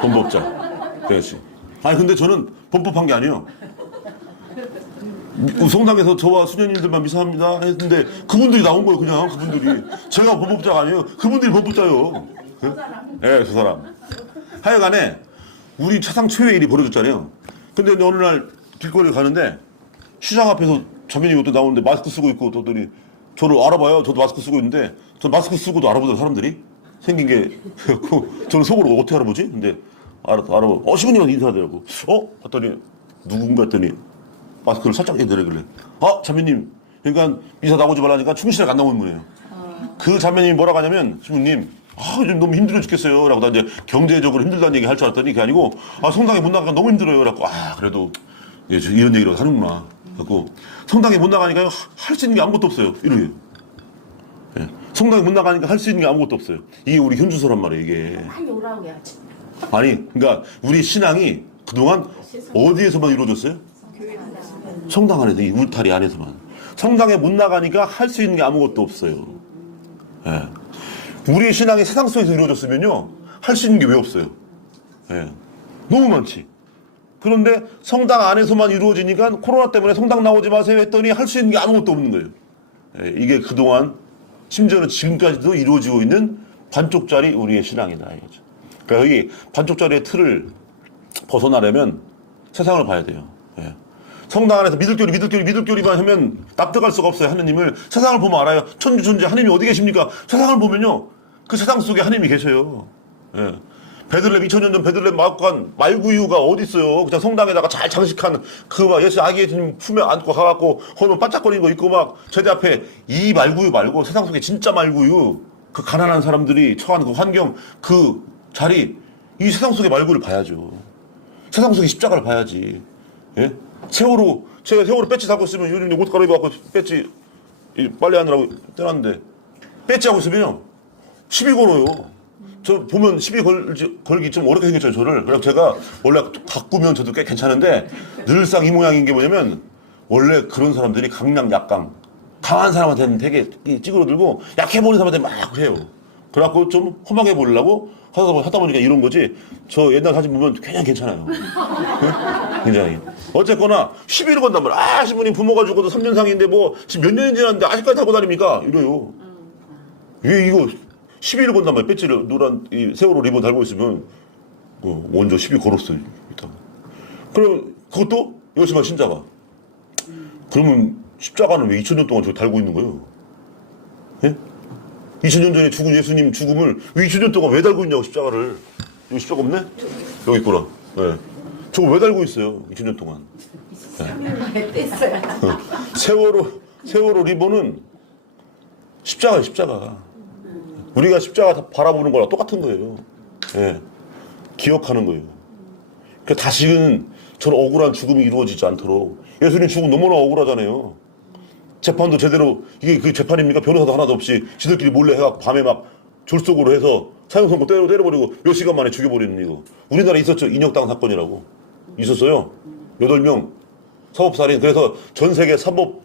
범법자. 그렇지. 아니 근데 저는 범법한 게 아니에요. 성당에서 저와 수녀님들만 미사합니다 했는데 그분들이 나온 거예요. 그냥 그분들이. 제가 범법자가 아니에요. 그분들이 범법자예요. 예, 저 사람. 하여간에 우리 사상 초유의 일이 벌어졌잖아요. 근데 어느 날 길거리에 가는데 시장 앞에서 자매님이 또 나오는데 마스크 쓰고 있고 또더니 저를 알아봐요. 저도 마스크 쓰고 있는데 저 마스크 쓰고도 알아보던 사람들이 생긴 게 저는 속으로 어떻게 알아보지? 근데 알아보. 시부님한테 인사하더라고. 봤더니 누군가 했더니 마스크를 살짝 내리길래 자매님 그러니까 미사 나오지 말라니까 충실하게 안 나오는 거예요. 그 자매님이 뭐라고 하냐면 시부님 요즘 너무 힘들어 죽겠어요. 라고 나 이제 경제적으로 힘들다는 얘기 할 줄 알았더니 그게 아니고, 성당에 못 나가니까 너무 힘들어요. 라고, 그래도, 예, 이런 얘기를 하는구나. 그래고, 성당에 못 나가니까 할 수 있는 게 아무것도 없어요. 이래요. 예. 성당에 못 나가니까 할 수 있는 게 아무것도 없어요. 이게 우리 현주소란 말이에요, 이게. 많이 오라고 해야지. 아니, 그러니까 우리 신앙이 그동안 어디에서만 이루어졌어요? 성당 안에서, 이 울타리 안에서만. 성당에 못 나가니까 할 수 있는 게 아무것도 없어요. 예. 우리의 신앙이 세상 속에서 이루어졌으면요, 할 수 있는 게 왜 없어요? 예. 너무 많지. 그런데 성당 안에서만 이루어지니까 코로나 때문에 성당 나오지 마세요 했더니 할 수 있는 게 아무것도 없는 거예요. 예. 이게 그동안, 심지어는 지금까지도 이루어지고 있는 반쪽짜리 우리의 신앙이다, 이거죠. 그러니까 여기 반쪽짜리의 틀을 벗어나려면 세상을 봐야 돼요. 예. 성당 안에서 믿을교리만 하면 납득할 수가 없어요. 하느님을 세상을 보면 알아요. 천주 존재 하느님이 어디 계십니까? 세상을 보면요, 그 세상 속에 하느님이 계셔요. 예. 베들레헴 2000년 전 베들레헴 마구간 말구유가 어디 있어요? 그냥 성당에다가 잘 장식한 그 막 예수 아기 예수님 품에 안고 가갖고 허면 반짝거리는 거 있고 막 제대 앞에 이 말구유 말고 세상 속에 진짜 말구유, 그 가난한 사람들이 처한 그 환경, 그 자리, 이 세상 속의 말구유를 봐야죠. 세상 속의 십자가를 봐야지. 예? 제가 세월호 배지 달고 있으면 요즘 옷 갈아입어갖고 배지 빨래하느라고 떼놨는데 배지 하고 있으면요, 시비 걸어요. 저 보면 시비 걸기 좀 어렵게 생겼죠, 저를. 그래서 제가 원래 가꾸면 저도 꽤 괜찮은데 늘상 이 모양인 게 뭐냐면, 원래 그런 사람들이 강약 약강, 강한 사람한테는 되게 찌그러들고 약해 보이는 사람한테 막 해요. 그래갖고 좀 험하게 보이려고 하다 보니까 이런 거지. 저 옛날 사진 보면 그냥 괜찮아요. 응? 굉장히. 어쨌거나 시비를 건단 말이야. 신부님 부모가 죽어도 3년상인데 뭐 지금 몇 년이 지났는데 아직까지 타고 다닙니까? 이래요. 왜 이거 시비를 건단 말이야. 배지를 노란 이 세월호 리본 달고 있으면 먼저 시비 걸었어요. 그럼 그것도 열심히 신자가. 그러면 십자가는 왜 2000년 동안 저 달고 있는 거예요? 예? 2000년 전에 죽은 예수님 죽음을 왜 2000년 동안 왜 달고 있냐고, 십자가를. 여기 십자가 없네? 여기 있구나. 예. 저거 왜 달고 있어요, 2000년 동안. 세월호 리본은 십자가예요, 십자가. 우리가 십자가 바라보는 거랑 똑같은 거예요. 예. 기억하는 거예요. 그러니까 다시는 저런 억울한 죽음이 이루어지지 않도록. 예수님 죽음 너무나 억울하잖아요. 재판도 제대로, 이게 그 재판입니까? 변호사도 하나도 없이 지들끼리 몰래 해갖고 밤에 막 졸속으로 해서 사형 선고 때려버리고 몇 시간 만에 죽여버리는 이거. 우리나라에 있었죠. 인혁당 사건이라고. 있었어요. 8명 사법살인. 그래서 전 세계 사법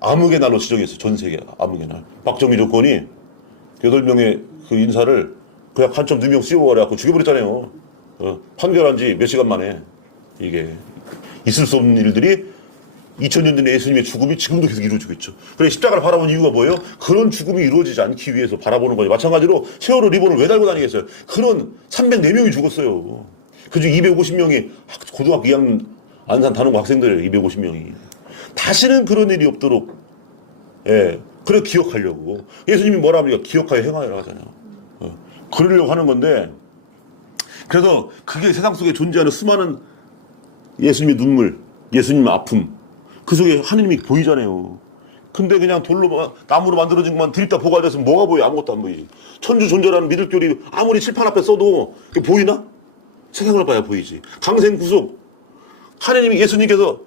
암흑의 날로 지정했어요. 전 세계 암흑의 날. 박정희 조건이 8명의 그 인사를 그냥 한점 누명 씌워버려갖고 죽여버렸잖아요. 판결한 지 몇 시간 만에. 이게 있을 수 없는 일들이 2000년 전에 예수님의 죽음이 지금도 계속 이루어지고 있죠. 그래, 십자가를 바라보는 이유가 뭐예요? 그런 죽음이 이루어지지 않기 위해서 바라보는 거죠. 마찬가지로 세월호 리본을 왜 달고 다니겠어요? 그런 304명이 죽었어요. 그중 250명이 고등학교 2학년 안산 단원고 학생들이에요. 250명이. 다시는 그런 일이 없도록, 예, 그래 기억하려고. 예수님이 뭐라 합니까? 기억하여 행하여라 하잖아요. 그러려고 하는 건데, 그래서 그게 세상 속에 존재하는 수많은 예수님의 눈물, 예수님의 아픔, 그 속에 하느님이 보이잖아요. 근데 그냥 돌로, 나무로 만들어진 것만 드립다 보관해서 뭐가 보여? 아무것도 안 보이지. 천주 존재라는 믿을교리 아무리 칠판 앞에 써도 그게 보이나? 세상을 봐야 보이지. 강생 구속. 하느님이, 예수님께서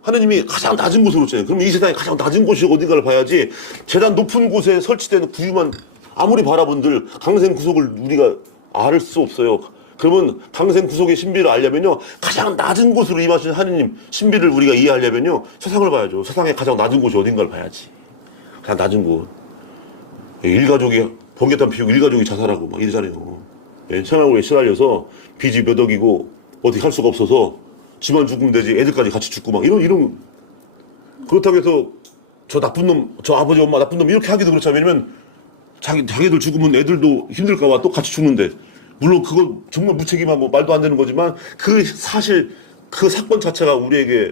하느님이 가장 낮은 곳으로 있잖아요. 그럼 이 세상에 가장 낮은 곳이 어딘가를 봐야지. 재단 높은 곳에 설치된 구유만 아무리 바라본들 강생 구속을 우리가 알 수 없어요. 그러면 강생 구속의 신비를 알려면요, 가장 낮은 곳으로 임하신 하느님 신비를 우리가 이해하려면요, 세상을 봐야죠. 세상에 가장 낮은 곳이 어딘가를 봐야지. 가장 낮은 곳. 일가족이 번개탄 피우고 일가족이 자살하고 막 이러잖아요. 천황후에 시달려서 빚이 몇 억이고 어떻게 할 수가 없어서 집안 죽으면 되지, 애들까지 같이 죽고 막 이런. 그렇다고 해서 저 나쁜 놈, 저 아버지 엄마 나쁜 놈 이렇게 하기도 그렇죠. 왜냐면 자기들 죽으면 애들도 힘들까봐 또 같이 죽는데. 물론 그건 정말 무책임하고 말도 안 되는 거지만 그 사실 그 사건 자체가 우리에게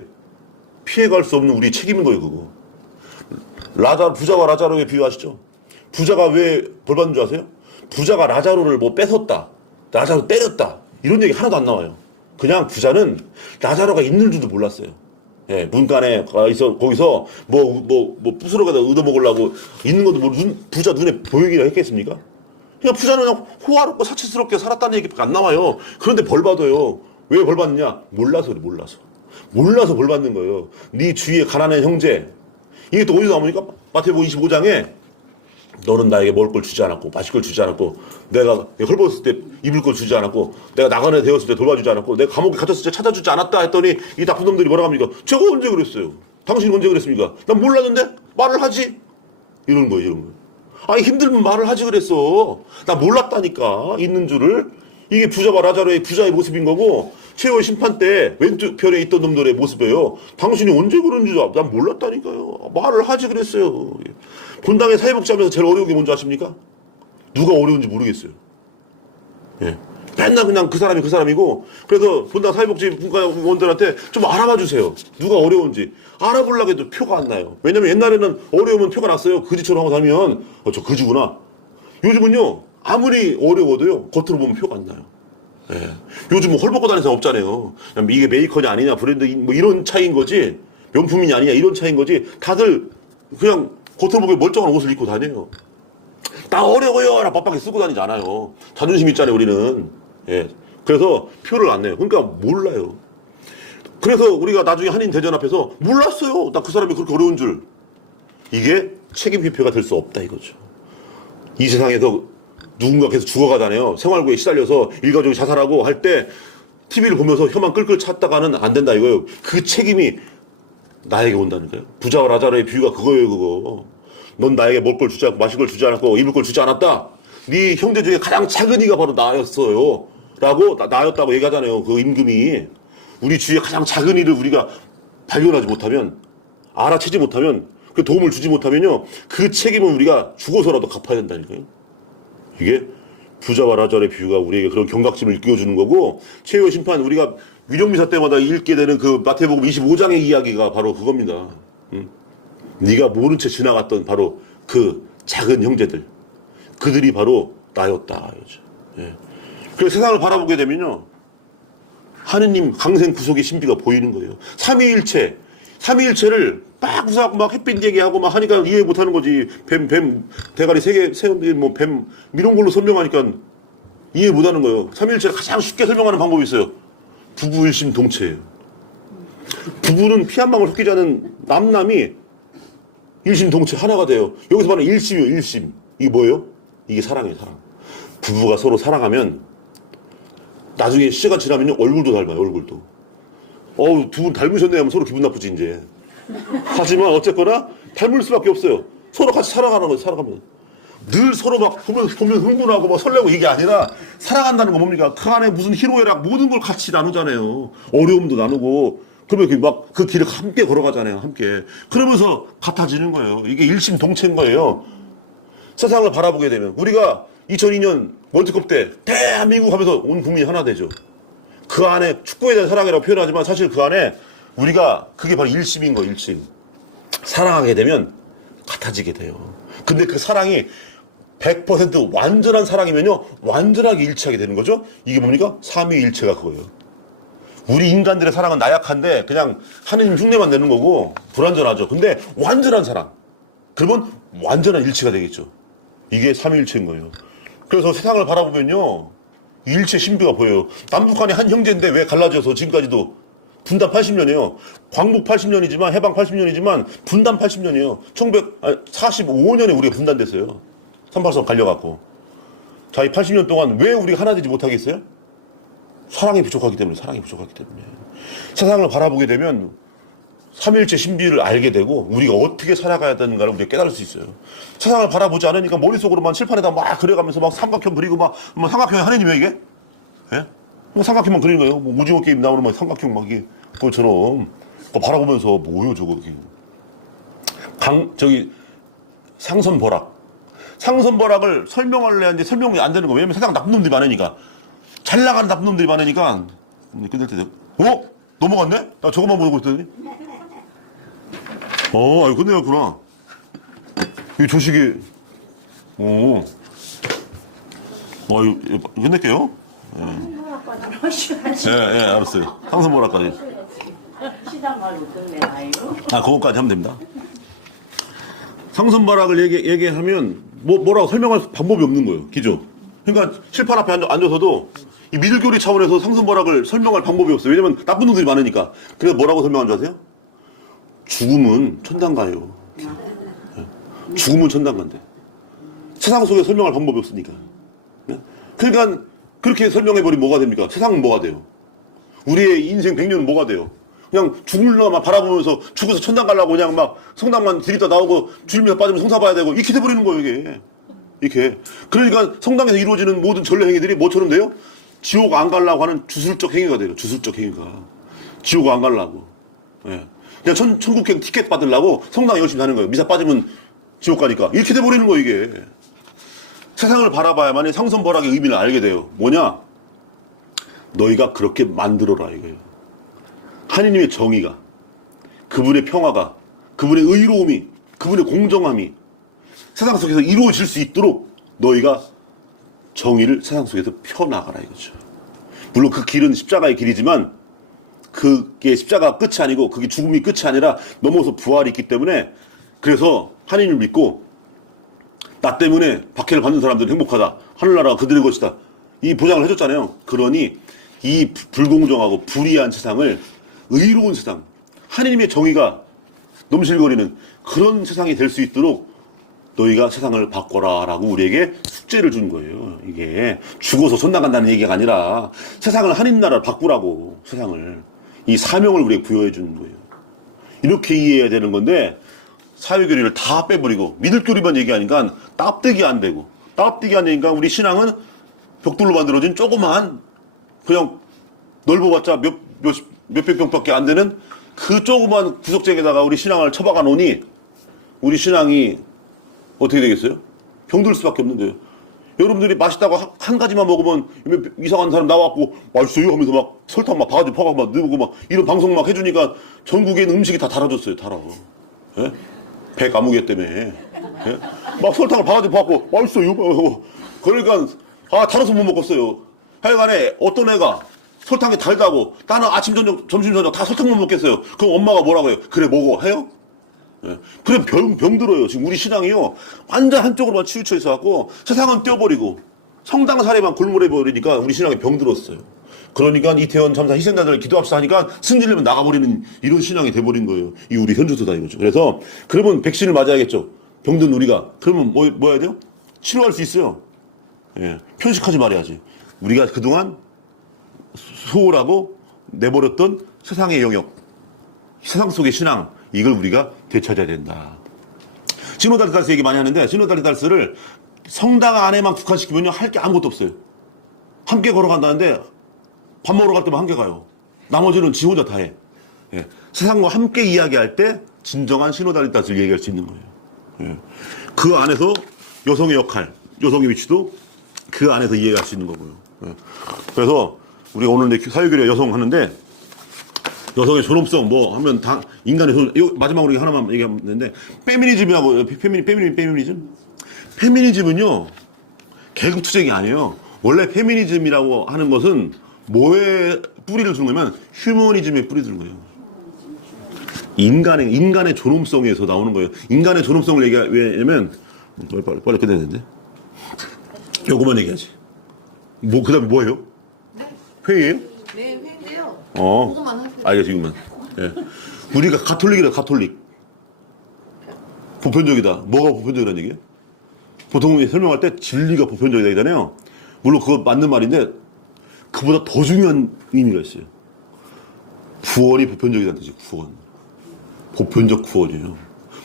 피해갈 수 없는 우리 책임인 거예요. 그거. 부자와 라자로에 비유하시죠. 부자가 왜 벌받는 줄 아세요? 부자가 라자로를 뭐 뺏었다, 라자로 때렸다, 이런 얘기 하나도 안 나와요. 그냥 부자는 라자로가 있는 줄도 몰랐어요. 예, 문간에 거기서 뭐 부스러기에다 얻어먹으려고 있는 것도 부자 눈에 보이기나 했겠습니까? 그냥 부자는 그냥 호화롭고 사치스럽게 살았다는 얘기밖에 안 나와요. 그런데 벌 받아요. 왜 벌 받느냐? 몰라서 그래, 몰라서. 몰라서 벌 받는 거예요. 네 주위에 가난한 형제. 이게 또 어디서 나오니까 마태복음 25장에 너는 나에게 먹을 걸 주지 않았고 마실 걸 주지 않았고 내가 헐벗었을 때 입을 걸 주지 않았고 내가 나가는 애 되었을 때 돌봐주지 않았고 내가 감옥에 갇혔을 때 찾아주지 않았다 했더니 이 나쁜 놈들이 뭐라고 합니까? 제가 언제 그랬어요? 당신이 언제 그랬습니까? 난 몰랐는데 말을 하지? 이런 거예요, 이런 거예요. 아니 힘들면 말을 하지 그랬어. 나 몰랐다니까 있는 줄을. 이게 부자와 라자로의 부자의 모습인 거고 최후의 심판 때 왼편에 있던 놈들의 모습이에요. 당신이 언제 그런 줄 난 몰랐다니까요. 말을 하지 그랬어요. 본당에 사회복지하면서 제일 어려운 게 뭔지 아십니까? 누가 어려운지 모르겠어요. 예. 맨날 그냥 그 사람이 그 사람이고 그래서 본당 사회복지 분과원들한테 좀 알아봐 주세요. 누가 어려운지. 알아보려고 해도 표가 안 나요. 왜냐면 옛날에는 어려우면 표가 났어요. 그지처럼 하고 다니면 저 그지구나. 요즘은요 아무리 어려워도요 겉으로 보면 표가 안 나요. 예. 요즘은 헐벗고 다니는 사람 없잖아요. 이게 메이커냐 아니냐 브랜드 뭐 이런 차이인 거지 명품이냐 아니냐 이런 차이인 거지 다들 그냥 겉으로 보기에 멀쩡한 옷을 입고 다녀요. 나 어려워요 라고 빡빡이 쓰고 다니지 않아요. 자존심 있잖아요 우리는. 예. 그래서 표를 안 내요. 그러니까 몰라요. 그래서 우리가 나중에 한인 대전 앞에서 몰랐어요. 나 그 사람이 그렇게 어려운 줄. 이게 책임 회피가 될 수 없다 이거죠. 이 세상에서 누군가 계속 죽어가잖아요. 생활고에 시달려서 일가족이 자살하고 할 때 TV를 보면서 혀만 끌끌 찼다가는 안 된다 이거예요. 그 책임이 나에게 온다니까요. 부자와 라자로의 비유가 그거예요, 그거. 넌 나에게 먹을 걸 주지 않고 마실 걸 주지 않았고 입을 걸 주지 않았다. 네 형제 중에 가장 작은 이가 바로 나였어요. 라고 나였다고 얘기하잖아요. 그 임금이. 우리 주위에 가장 작은 이를 우리가 발견하지 못하면 알아채지 못하면 그 도움을 주지 못하면요. 그 책임은 우리가 죽어서라도 갚아야 된다니까요. 이게 부자와 라자로의 비유가 우리에게 그런 경각심을 일깨워주는 거고 최후의 심판 우리가 위령미사 때마다 읽게 되는 그 마태복음 25장의 이야기가 바로 그겁니다. 네가 모른 채 지나갔던 바로 그 작은 형제들 그들이 바로 나였다. 예. 그래서 세상을 바라보게 되면요 하느님 강생 구속의 신비가 보이는 거예요. 삼위일체를 막 웃어갖고 막 햇빛 얘기하고 막 하니까 이해 못하는 거지. 뱀 대가리 세 개 세운데 뭐 뱀 이런 걸로 설명하니까 이해 못하는 거예요. 삼위일체를 가장 쉽게 설명하는 방법이 있어요. 부부일심 동체예요. 부부는 피 한 방울 섞이지 않은 남남이 일심 동체 하나가 돼요. 여기서 말하는 일심이요, 일심. 이게 뭐예요? 이게 사랑이에요, 사랑. 부부가 서로 사랑하면 나중에 시간 지나면요 얼굴도 닮아요, 얼굴도. 두 분 닮으셨네 하면 서로 기분 나쁘지 이제. 하지만 어쨌거나 닮을 수밖에 없어요. 서로 같이 살아가는 거예요, 살아가면. 늘 서로 막 보면 흥분하고 막 설레고 이게 아니라 살아간다는 건 뭡니까? 그 안에 무슨 희로애락 모든 걸 같이 나누잖아요. 어려움도 나누고 그러면 막 그 길을 함께 걸어가잖아요, 함께. 그러면서 같아지는 거예요. 이게 일심동체인 거예요. 세상을 바라보게 되면 우리가 2002년 월드컵 때 대한민국 하면서 온 국민이 하나 되죠. 그 안에 축구에 대한 사랑이라고 표현하지만 사실 그 안에 우리가 그게 바로 일심인 거예요, 일심. 사랑하게 되면 같아지게 돼요. 근데 그 사랑이 100% 완전한 사랑이면요 완전하게 일치하게 되는 거죠. 이게 뭡니까? 삼위일체가 그거예요. 우리 인간들의 사랑은 나약한데 그냥 하느님 흉내만 내는 거고 불완전하죠. 근데 완전한 사랑 그러면 완전한 일치가 되겠죠. 이게 삼위일체인 거예요. 그래서 세상을 바라보면요 일체 신비가 보여요. 남북한이 한 형제인데 왜 갈라져서 지금까지도 분단 80년이에요. 광복 80년이지만 해방 80년이지만 분단 80년이에요. 1945년에 우리가 분단됐어요. 383 갈려갖고. 자, 이 80년 동안 왜 우리가 하나 되지 못하겠어요? 사랑이 부족하기 때문에, 사랑이 부족하기 때문에. 세상을 바라보게 되면 삼일체 신비를 알게 되고 우리가 어떻게 살아가야 되는가를 우리가 깨달을 수 있어요. 세상을 바라보지 않으니까 머릿속으로만 칠판에다 막 그려가면서 막 삼각형 그리고 막 삼각형이 하느님이야 이게? 예? 뭐 삼각형만 그리는 거예요. 뭐 오징어 게임 나오는 막 삼각형 막 이게 그것처럼 그거 바라보면서 뭐요 저거 이게. 상선벌악을 설명하려 하는데 설명이 안 되는 거예요. 왜냐면 세상 나쁜 놈들이 많으니까. 잘 나가는 나쁜 놈들이 많으니까 끝낼 때 넘어갔네? 나 저것만 보고 있더니 이거 끝내렸구나. 이 조식이 이거 끝낼게요. 예, 알았어요. 상선벌악까지. 시장말로 끝내 아이고. 그거까지 하면 됩니다. 상선벌악을 얘기하면 뭐라고 설명할 방법이 없는 거예요. 기죠? 그러니까 칠판 앞에 앉아서도 이 미들교리 차원에서 상선벌학을 설명할 방법이 없어요. 왜냐면 나쁜 놈들이 많으니까. 그래서 뭐라고 설명한 줄 아세요? 죽음은 천당가예요. 죽음은 천당가인데 세상 속에 설명할 방법이 없으니까. 그러니까 그렇게 설명해버리면 뭐가 됩니까? 세상은 뭐가 돼요? 우리의 인생 100년은 뭐가 돼요? 그냥 죽을라만 바라보면서 죽어서 천당 가려고 그냥 막 성당만 들이다 나오고 주님에서 빠지면 성사 봐야 되고 이렇게 돼버리는 거예요, 이게. 이렇게. 그러니까 성당에서 이루어지는 모든 전례 행위들이 뭐처럼 돼요? 지옥 안 가려고 하는 주술적 행위가 돼요. 주술적 행위가. 지옥 안 가려고. 예. 그냥 천국행 티켓 받으려고 성당 열심히 하는 거예요. 미사 빠지면 지옥 가니까. 이렇게 돼버리는 거예요, 이게. 세상을 바라봐야만이 상선벌학의 의미를 알게 돼요. 뭐냐? 너희가 그렇게 만들어라, 이거예요. 하느님의 정의가, 그분의 평화가, 그분의 의로움이, 그분의 공정함이 세상 속에서 이루어질 수 있도록 너희가 정의를 세상 속에서 펴나가라 이거죠. 물론 그 길은 십자가의 길이지만 그게 십자가가 끝이 아니고 그게 죽음이 끝이 아니라 넘어서 부활이 있기 때문에 그래서 하느님을 믿고 나 때문에 박해를 받는 사람들은 행복하다. 하늘나라가 그들의 것이다. 이 보장을 해줬잖아요. 그러니 이 불공정하고 불의한 세상을 의로운 세상, 하느님의 정의가 넘실거리는 그런 세상이 될 수 있도록 너희가 세상을 바꿔라 라고 우리에게 숙제를 준 거예요. 이게 죽어서 손 나간다는 얘기가 아니라 세상을 하느님 나라를 바꾸라고 세상을 이 사명을 우리에게 부여해 주는 거예요. 이렇게 이해해야 되는 건데 사회교리를 다 빼버리고 미들교리만 얘기하니까 납득이 안 되고 납득이 안 되니까 우리 신앙은 벽돌로 만들어진 조그만 그냥 넓어봤자 몇백 평밖에 안 되는 그 조그만 구석쟁에다가 우리 신앙을 처박아 놓으니 우리 신앙이 어떻게 되겠어요? 병들 수밖에 없는 거예요. 여러분들이 맛있다고 한 가지만 먹으면 이상한 사람 나와갖고 맛있어요 하면서 막 설탕 막 바가지 퍼가고 막 넣고 막 이런 방송 막 해주니까 전국에 있는 음식이 다 달아졌어요. 달아. 예? 배 까무개 때문에. 예? 막 설탕을 바가지 퍼갖고 맛있어요. 그러니까 달아서 못 먹겠어요. 하여간에 어떤 애가 설탕이 달다고 나는 아침 저녁 점심 저녁 다 설탕 못 먹겠어요. 그럼 엄마가 뭐라고 해요? 그래 먹어 해요? 예. 그래 병들어요. 지금 우리 신앙이요 완전 한쪽으로만 치우쳐 있어갖고 세상은 떼어버리고 성당 사례만 골몰해버리니까 우리 신앙이 병들었어요. 그러니까 이태원 참사 희생자들 기도합시다 하니까 승질내면 나가버리는 이런 신앙이 돼버린 거예요. 이 우리 현주소다 이거죠. 그래서 그러면 백신을 맞아야겠죠. 병든 우리가. 그러면 뭐 해야 돼요? 치료할 수 있어요. 예. 편식하지 말아야지. 우리가 그동안 소홀하고 내버렸던 세상의 영역, 세상 속의 신앙, 이걸 우리가 되찾아야 된다. 시노달리달스 얘기 많이 하는데 시노달리달스를 성당 안에만 국한시키면요 할 게 아무것도 없어요. 함께 걸어간다는데 밥 먹으러 갈 때만 함께 가요. 나머지는 지 혼자 다 해. 예. 세상과 함께 이야기할 때 진정한 시노달리달스를 얘기할 수 있는 거예요. 예. 그 안에서 여성의 역할, 여성의 위치도 그 안에서 이해할 수 있는 거고요. 예. 그래서 우리가 오늘 이제 사회교리 여성 하는데 여성의 존엄성 뭐 하면 다 인간의 존엄. 이거 마지막으로 하나만 얘기하면 되는데 페미니즘이라고 페미니즘은요 계급 투쟁이 아니에요. 원래 페미니즘이라고 하는 것은 뭐에 뿌리를 두는 거냐면 휴머니즘에 뿌리 두는 거예요. 인간의 존엄성에서 나오는 거예요. 인간의 존엄성을 얘기하면 빨리 끝내야 되는데 요거만 얘기하지. 뭐 그다음에 뭐예요? 회의예요? 네, 회인데요. 그거만 하세요. 알겠어, 이것만. 예. 우리가 가톨릭이다, 가톨릭. 보편적이다. 뭐가 보편적이라는 얘기예요? 보통 설명할 때 진리가 보편적이다 이잖아요. 물론 그거 맞는 말인데 그보다 더 중요한 의미가 있어요. 구원이 보편적이라는 뜻이에요. 구원. 보편적 구원이에요.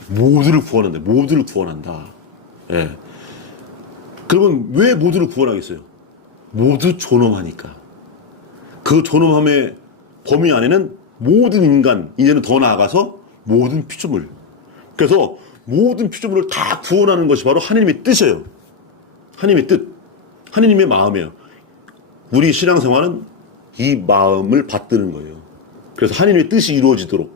모두를 구원한다. 모두를 구원한다. 예. 그러면 왜 모두를 구원하겠어요? 모두 존엄하니까. 그 존엄함의 범위 안에는 모든 인간, 이제는 더 나아가서 모든 피조물. 그래서 모든 피조물을 다 구원하는 것이 바로 하느님의 뜻이에요. 하느님의 뜻. 하느님의 마음이에요. 우리 신앙생활은 이 마음을 받드는 거예요. 그래서 하느님의 뜻이 이루어지도록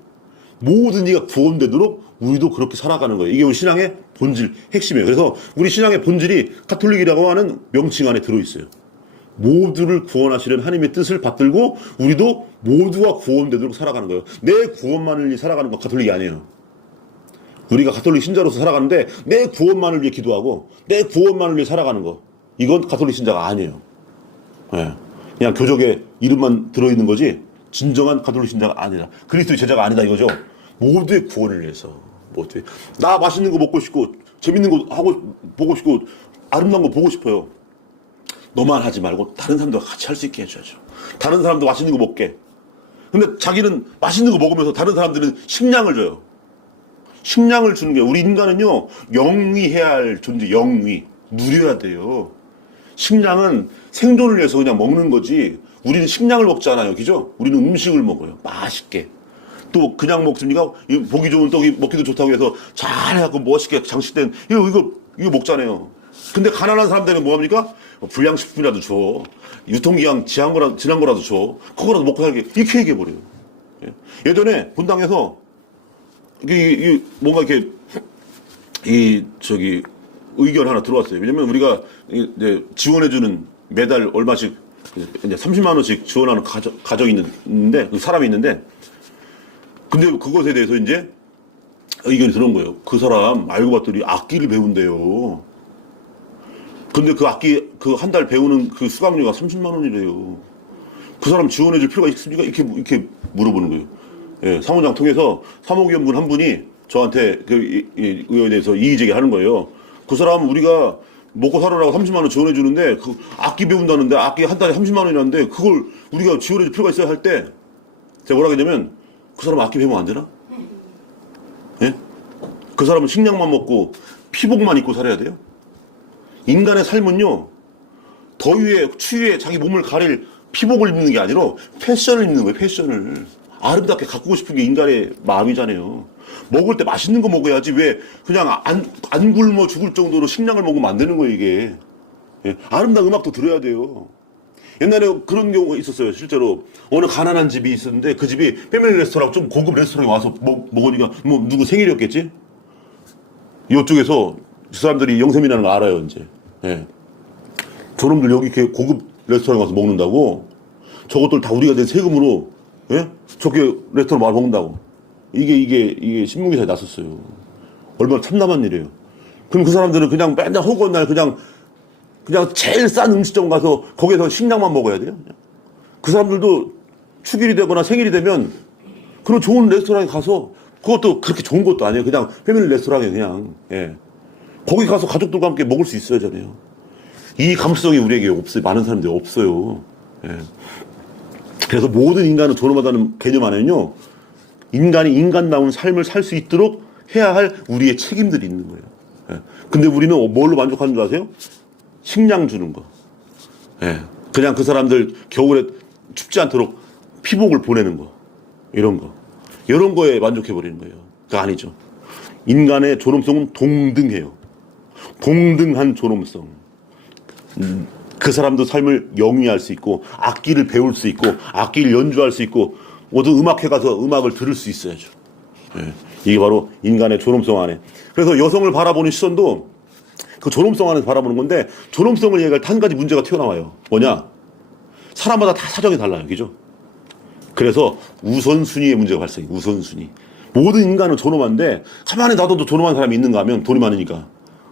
모든 이가 구원되도록 우리도 그렇게 살아가는 거예요. 이게 우리 신앙의 본질, 핵심이에요. 그래서 우리 신앙의 본질이 가톨릭이라고 하는 명칭 안에 들어있어요. 모두를 구원하시려는 하나님의 뜻을 받들고 우리도 모두가 구원되도록 살아가는 거예요. 내 구원만을 위해 살아가는 건 가톨릭이 아니에요. 우리가 가톨릭 신자로서 살아가는데 내 구원만을 위해 기도하고 내 구원만을 위해 살아가는 거. 이건 가톨릭 신자가 아니에요. 예. 그냥 교적에 이름만 들어있는 거지 진정한 가톨릭 신자가 아니다. 그리스도의 제자가 아니다 이거죠. 모두의 구원을 위해서. 나 맛있는 거 먹고 싶고 재밌는 거 하고 보고 싶고 아름다운 거 보고 싶어요. 너만 하지 말고 다른 사람도 같이 할 수 있게 해줘야죠. 다른 사람도 맛있는 거 먹게. 근데 자기는 맛있는 거 먹으면서 다른 사람들은 식량을 줘요. 식량을 주는 게 우리 인간은요 영위해야 할 존재. 영위 누려야 돼요. 식량은 생존을 위해서 그냥 먹는 거지 우리는 식량을 먹지 않아요. 그죠? 우리는 음식을 먹어요. 맛있게. 또 그냥 먹습니까? 보기 좋은 떡이 먹기도 좋다고 해서 잘 해갖고 멋있게 장식된 이거 먹잖아요. 근데 가난한 사람들은 뭐합니까? 불량식품이라도 줘. 유통기한 지난 거라도 줘. 그거라도 먹고 살게. 이렇게 얘기해버려요. 예전에 본당에서 뭔가 이렇게 의견 하나 들어왔어요. 왜냐면 우리가 이제 지원해주는 매달 얼마씩 이제 30만 원씩 지원하는 가정이 있는데 사람이 있는데 근데 그것에 대해서 이제 의견이 들어온 거예요. 그 사람 알고 봤더니 악기를 배운대요. 근데 그 악기 그 한 달 배우는 그 수강료가 30만 원이래요. 그 사람 지원해줄 필요가 있습니까? 이렇게 물어보는 거예요. 예, 사무장 통해서 사무위원분 한 분이 저한테 그 의원에 대해서 이의제기 하는 거예요. 그 사람 우리가 먹고 살으라고 30만 원 지원해 주는데 그 악기 배운다는데 악기 한 달에 30만 원이라는데 그걸 우리가 지원해 줄 필요가 있어야 할 때 제가 뭐라 그랬냐면 그 사람 악기 배우면 안 되나? 예? 그 사람은 식량만 먹고 피복만 입고 살아야 돼요? 인간의 삶은요 더위에 추위에 자기 몸을 가릴 피복을 입는 게 아니라 패션을 입는 거예요. 패션을 아름답게 가꾸고 싶은 게 인간의 마음이잖아요. 먹을 때 맛있는 거 먹어야지 왜 그냥 안 굶어 죽을 정도로 식량을 먹으면 안 되는 거예요 이게. 예, 아름다운 음악도 들어야 돼요. 옛날에 그런 경우가 있었어요. 실제로 어느 가난한 집이 있었는데 그 집이 패밀리 레스토랑 좀 고급 레스토랑에 와서 먹으니까 뭐 누구 생일이었겠지? 이쪽에서 그 사람들이 영세민이라는 거 알아요 이제. 예. 저놈들 여기 이렇게 고급 레스토랑 가서 먹는다고 저것들 다 우리가 낸 세금으로 예? 저렇게 레스토랑 와서 먹는다고 이게 신문기사에 났었어요. 얼마나 참담한 일이에요. 그럼 그 사람들은 그냥 맨날 허구한 날 그냥 제일 싼 음식점 가서 거기서 식량만 먹어야 돼요. 그 사람들도 축일이 되거나 생일이 되면 그런 좋은 레스토랑에 가서 그것도 그렇게 좋은 것도 아니에요. 그냥 패밀리 레스토랑에 그냥 예. 거기 가서 가족들과 함께 먹을 수 있어야잖아요. 이 감수성이 우리에게 없어요. 많은 사람들이 없어요. 예. 그래서 모든 인간은 존엄하다는 개념 안에는요. 인간이 인간다운 삶을 살 수 있도록 해야 할 우리의 책임들이 있는 거예요. 예. 근데 우리는 뭘로 만족하는 줄 아세요? 식량 주는 거. 예. 그냥 그 사람들 겨울에 춥지 않도록 피복을 보내는 거. 이런 거. 이런 거에 만족해버리는 거예요. 그거 아니죠. 인간의 존엄성은 동등해요. 동등한 존엄성. 그 사람도 삶을 영위할 수 있고 악기를 배울 수 있고 악기를 연주할 수 있고 모두 음악회 가서 음악을 들을 수 있어야죠. 예. 이게 바로 인간의 존엄성 안에. 그래서 여성을 바라보는 시선도 그 존엄성 안에서 바라보는 건데 존엄성을 얘기할 때 한 가지 문제가 튀어나와요. 뭐냐? 사람마다 다 사정이 달라요. 그죠? 그래서 우선순위의 문제가 발생해요. 우선순위. 모든 인간은 존엄한데 가만히 놔둬도 존엄한 사람이 있는가 하면 돈이 많으니까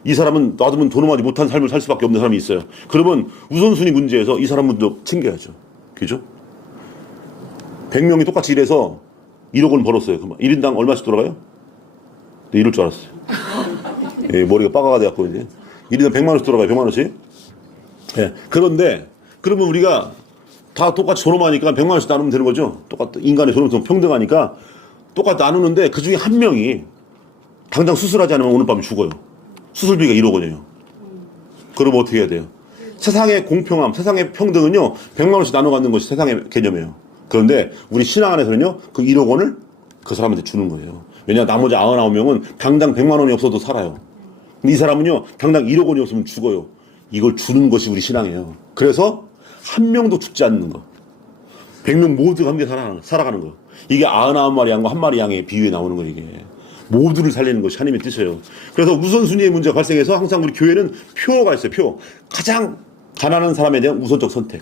이 사람은 놔두면 존엄하지 못한 삶을 살 수밖에 없는 사람이 있어요. 그러면 우선순위 문제에서 이 사람 먼저 챙겨야죠. 그죠? 100명이 똑같이 일해서 1억 원 벌었어요. 그럼 1인당 얼마씩 돌아가요? 네, 이럴 줄 알았어요. 예, 머리가 빠가가 돼갖고 이제 1인당 100만 원씩 돌아가요. 100만 원씩. 예, 그런데 그러면 우리가 다 똑같이 존엄하니까 100만 원씩 나누면 되는 거죠. 똑같은 인간의 존엄성 평등하니까 똑같이 나누는데 그 중에 한 명이 당장 수술하지 않으면 오늘 밤에 죽어요. 수술비가 1억 원이에요. 그러면 어떻게 해야 돼요? 세상의 공평함, 세상의 평등은요 100만 원씩 나눠 갖는 것이 세상의 개념이에요. 그런데 우리 신앙 안에서는요 그 1억 원을 그 사람한테 주는 거예요. 왜냐 나머지 99명은 당장 100만 원이 없어도 살아요. 근데 이 사람은요 당장 1억 원이 없으면 죽어요. 이걸 주는 것이 우리 신앙이에요. 그래서 한 명도 죽지 않는 거. 100명 모두가 함께 살아가는 거. 이게 99마리 양과 한 마리 양의 비유에 나오는 거예요. 이게. 모두를 살리는 것이 하나님의 뜻이에요. 그래서 우선순위의 문제가 발생해서 항상 우리 교회는 표가 있어요. 표. 가장 가난한 사람에 대한 우선적 선택.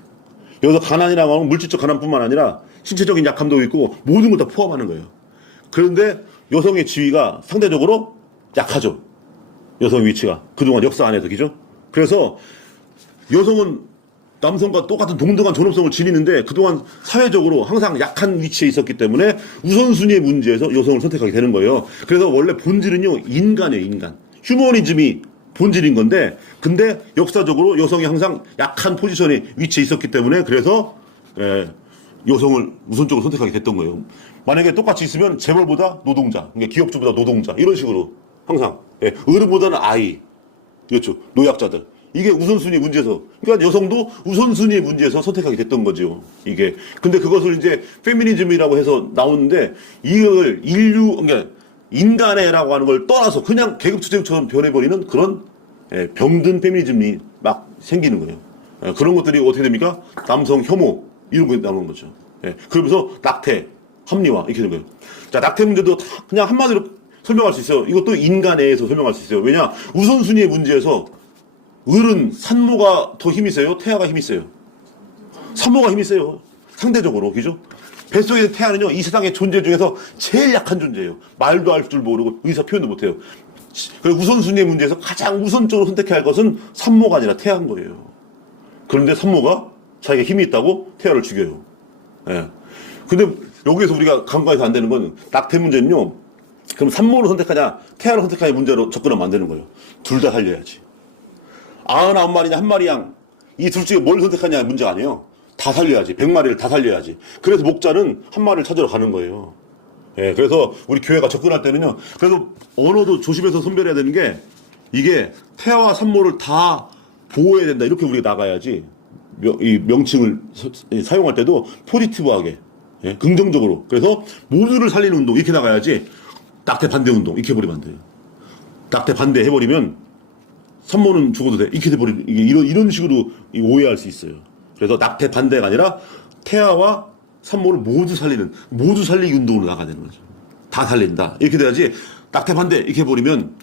여기서 가난이라고 하면 물질적 가난뿐만 아니라 신체적인 약함도 있고 모든 걸 다 포함하는 거예요. 그런데 여성의 지위가 상대적으로 약하죠. 여성의 위치가. 그동안 역사 안에서. 그죠? 그래서 여성은 남성과 똑같은 동등한 존엄성을 지니는데 그동안 사회적으로 항상 약한 위치에 있었기 때문에 우선순위의 문제에서 여성을 선택하게 되는 거예요. 그래서 원래 본질은요, 인간이에요, 인간. 휴머니즘이 본질인 건데, 근데 역사적으로 여성이 항상 약한 포지션에 위치해 있었기 때문에 그래서 여성을 우선적으로 선택하게 됐던 거예요. 만약에 똑같이 있으면 재벌보다 노동자, 그러니까 기업주보다 노동자, 이런 식으로 항상 어른보다는 아이, 그렇죠, 노약자들. 이게 우선순위 문제에서, 그러니까 여성도 우선순위의 문제에서 선택하게 됐던 거죠. 이게. 근데 그것을 이제 페미니즘이라고 해서 나오는데, 이걸 그러니까 인간애라고 하는 걸 떠나서 그냥 계급투쟁처럼 변해버리는 그런 병든 페미니즘이 막 생기는 거예요. 그런 것들이 어떻게 됩니까? 남성 혐오, 이런 거 나오는 거죠. 그러면서 낙태, 합리화, 이렇게 되는 거예요. 자, 낙태 문제도 다 그냥 한마디로 설명할 수 있어요. 이것도 인간애에서 설명할 수 있어요. 왜냐? 우선순위의 문제에서 을은 산모가 더 힘이 세요? 태아가 힘이 세요? 산모가 힘이 세요. 상대적으로. 그죠? 뱃속에 있는 태아는요, 이 세상의 존재 중에서 제일 약한 존재예요. 말도 할 줄 모르고 의사 표현도 못해요. 그리고 우선순위의 문제에서 가장 우선적으로 선택해야 할 것은 산모가 아니라 태아인 거예요. 그런데 산모가 자기가 힘이 있다고 태아를 죽여요. 예. 근데 여기에서 우리가 간과해서 안 되는 건 낙태 문제는요, 그럼 산모를 선택하냐, 태아를 선택하냐 문제로 접근하면 안 되는 거예요. 둘 다 살려야지. 99마리냐 한 마리 양, 이 둘 중에 뭘 선택하냐 문제가 아니에요. 다 살려야지. 100마리를 다 살려야지. 그래서 목자는 한 마리를 찾으러 가는 거예요. 예, 그래서 우리 교회가 접근할 때는요, 그래서 언어도 조심해서 선별해야 되는 게, 이게 태아와 산모를 다 보호해야 된다, 이렇게 우리가 나가야지, 이 명칭을 사용할 때도 포지티브하게, 긍정적으로. 그래서 모두를 살리는 운동, 이렇게 나가야지, 낙태 반대 운동, 이렇게 해버리면 안 돼요. 낙태 반대 해버리면 산모는 죽어도 돼, 이렇게 돼버리는, 이런 식으로 오해할 수 있어요. 그래서 낙태 반대가 아니라 태아와 산모를 모두 살리기 운동으로 나가야 되는 거죠. 다 살린다, 이렇게 돼야지. 낙태 반대 이렇게 해버리면,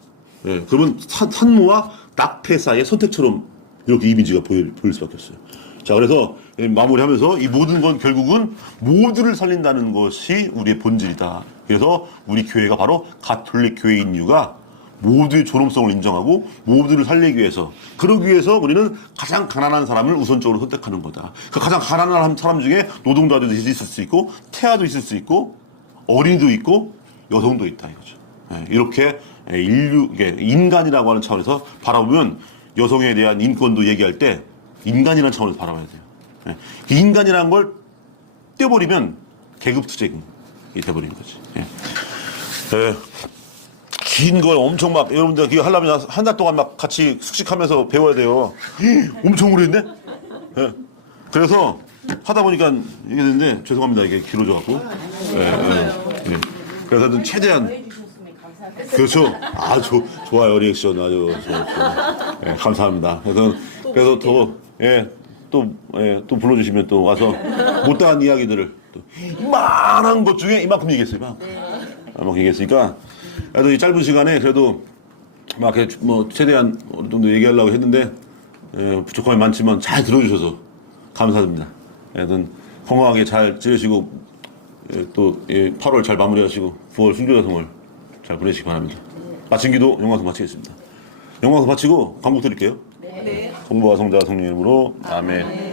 그러면 산모와 낙태 사이의 선택처럼 이렇게 이미지가 보일 수밖에 없어요. 자, 그래서 마무리하면서 이 모든 건 결국은 모두를 살린다는 것이 우리의 본질이다. 그래서 우리 교회가 바로 가톨릭 교회인 이유가 모두의 존엄성을 인정하고 모두를 살리기 위해서, 그러기 위해서 우리는 가장 가난한 사람을 우선적으로 선택하는 거다. 그 가장 가난한 사람 중에 노동자도 있을 수 있고, 태아도 있을 수 있고, 어린이도 있고, 여성도 있다, 이거죠. 이렇게 인간이라고 하는 차원에서 바라보면 여성에 대한 인권도 얘기할 때 인간이라는 차원에서 바라봐야 돼요. 인간이라는 걸 떼버리면 계급투쟁이 돼버리는 거지. 긴 걸 엄청 막, 여러분들 이거 하려면 한 달 동안 막 같이 숙식하면서 배워야 돼요. 엄청 오래 했네? 그래서 하다 보니까 이게 됐는데, 죄송합니다. 이게 길어져갖고. 그래서 하여튼 최대한. 그렇죠. 아주 좋아요. 리액션 아주 감사합니다. 그래서 또 불러주시면 또 와서 못다한 이야기들을 또 이만한 것 중에 이만큼 얘기했어요. 이만큼 얘기했으니까, 그래도 이 짧은 시간에 그래도 막 뭐 최대한 어느 정도 얘기하려고 했는데, 부족함이 많지만 잘 들어주셔서 감사드립니다. 하여튼 건강하게 잘 지내시고, 또 8월 잘 마무리하시고 9월 순교자성을 잘 보내시기 바랍니다. 마친 기도 영광성 마치겠습니다. 영광성 마치고 광고 드릴게요. 성부와 성자와 성령 이름으로 아멘.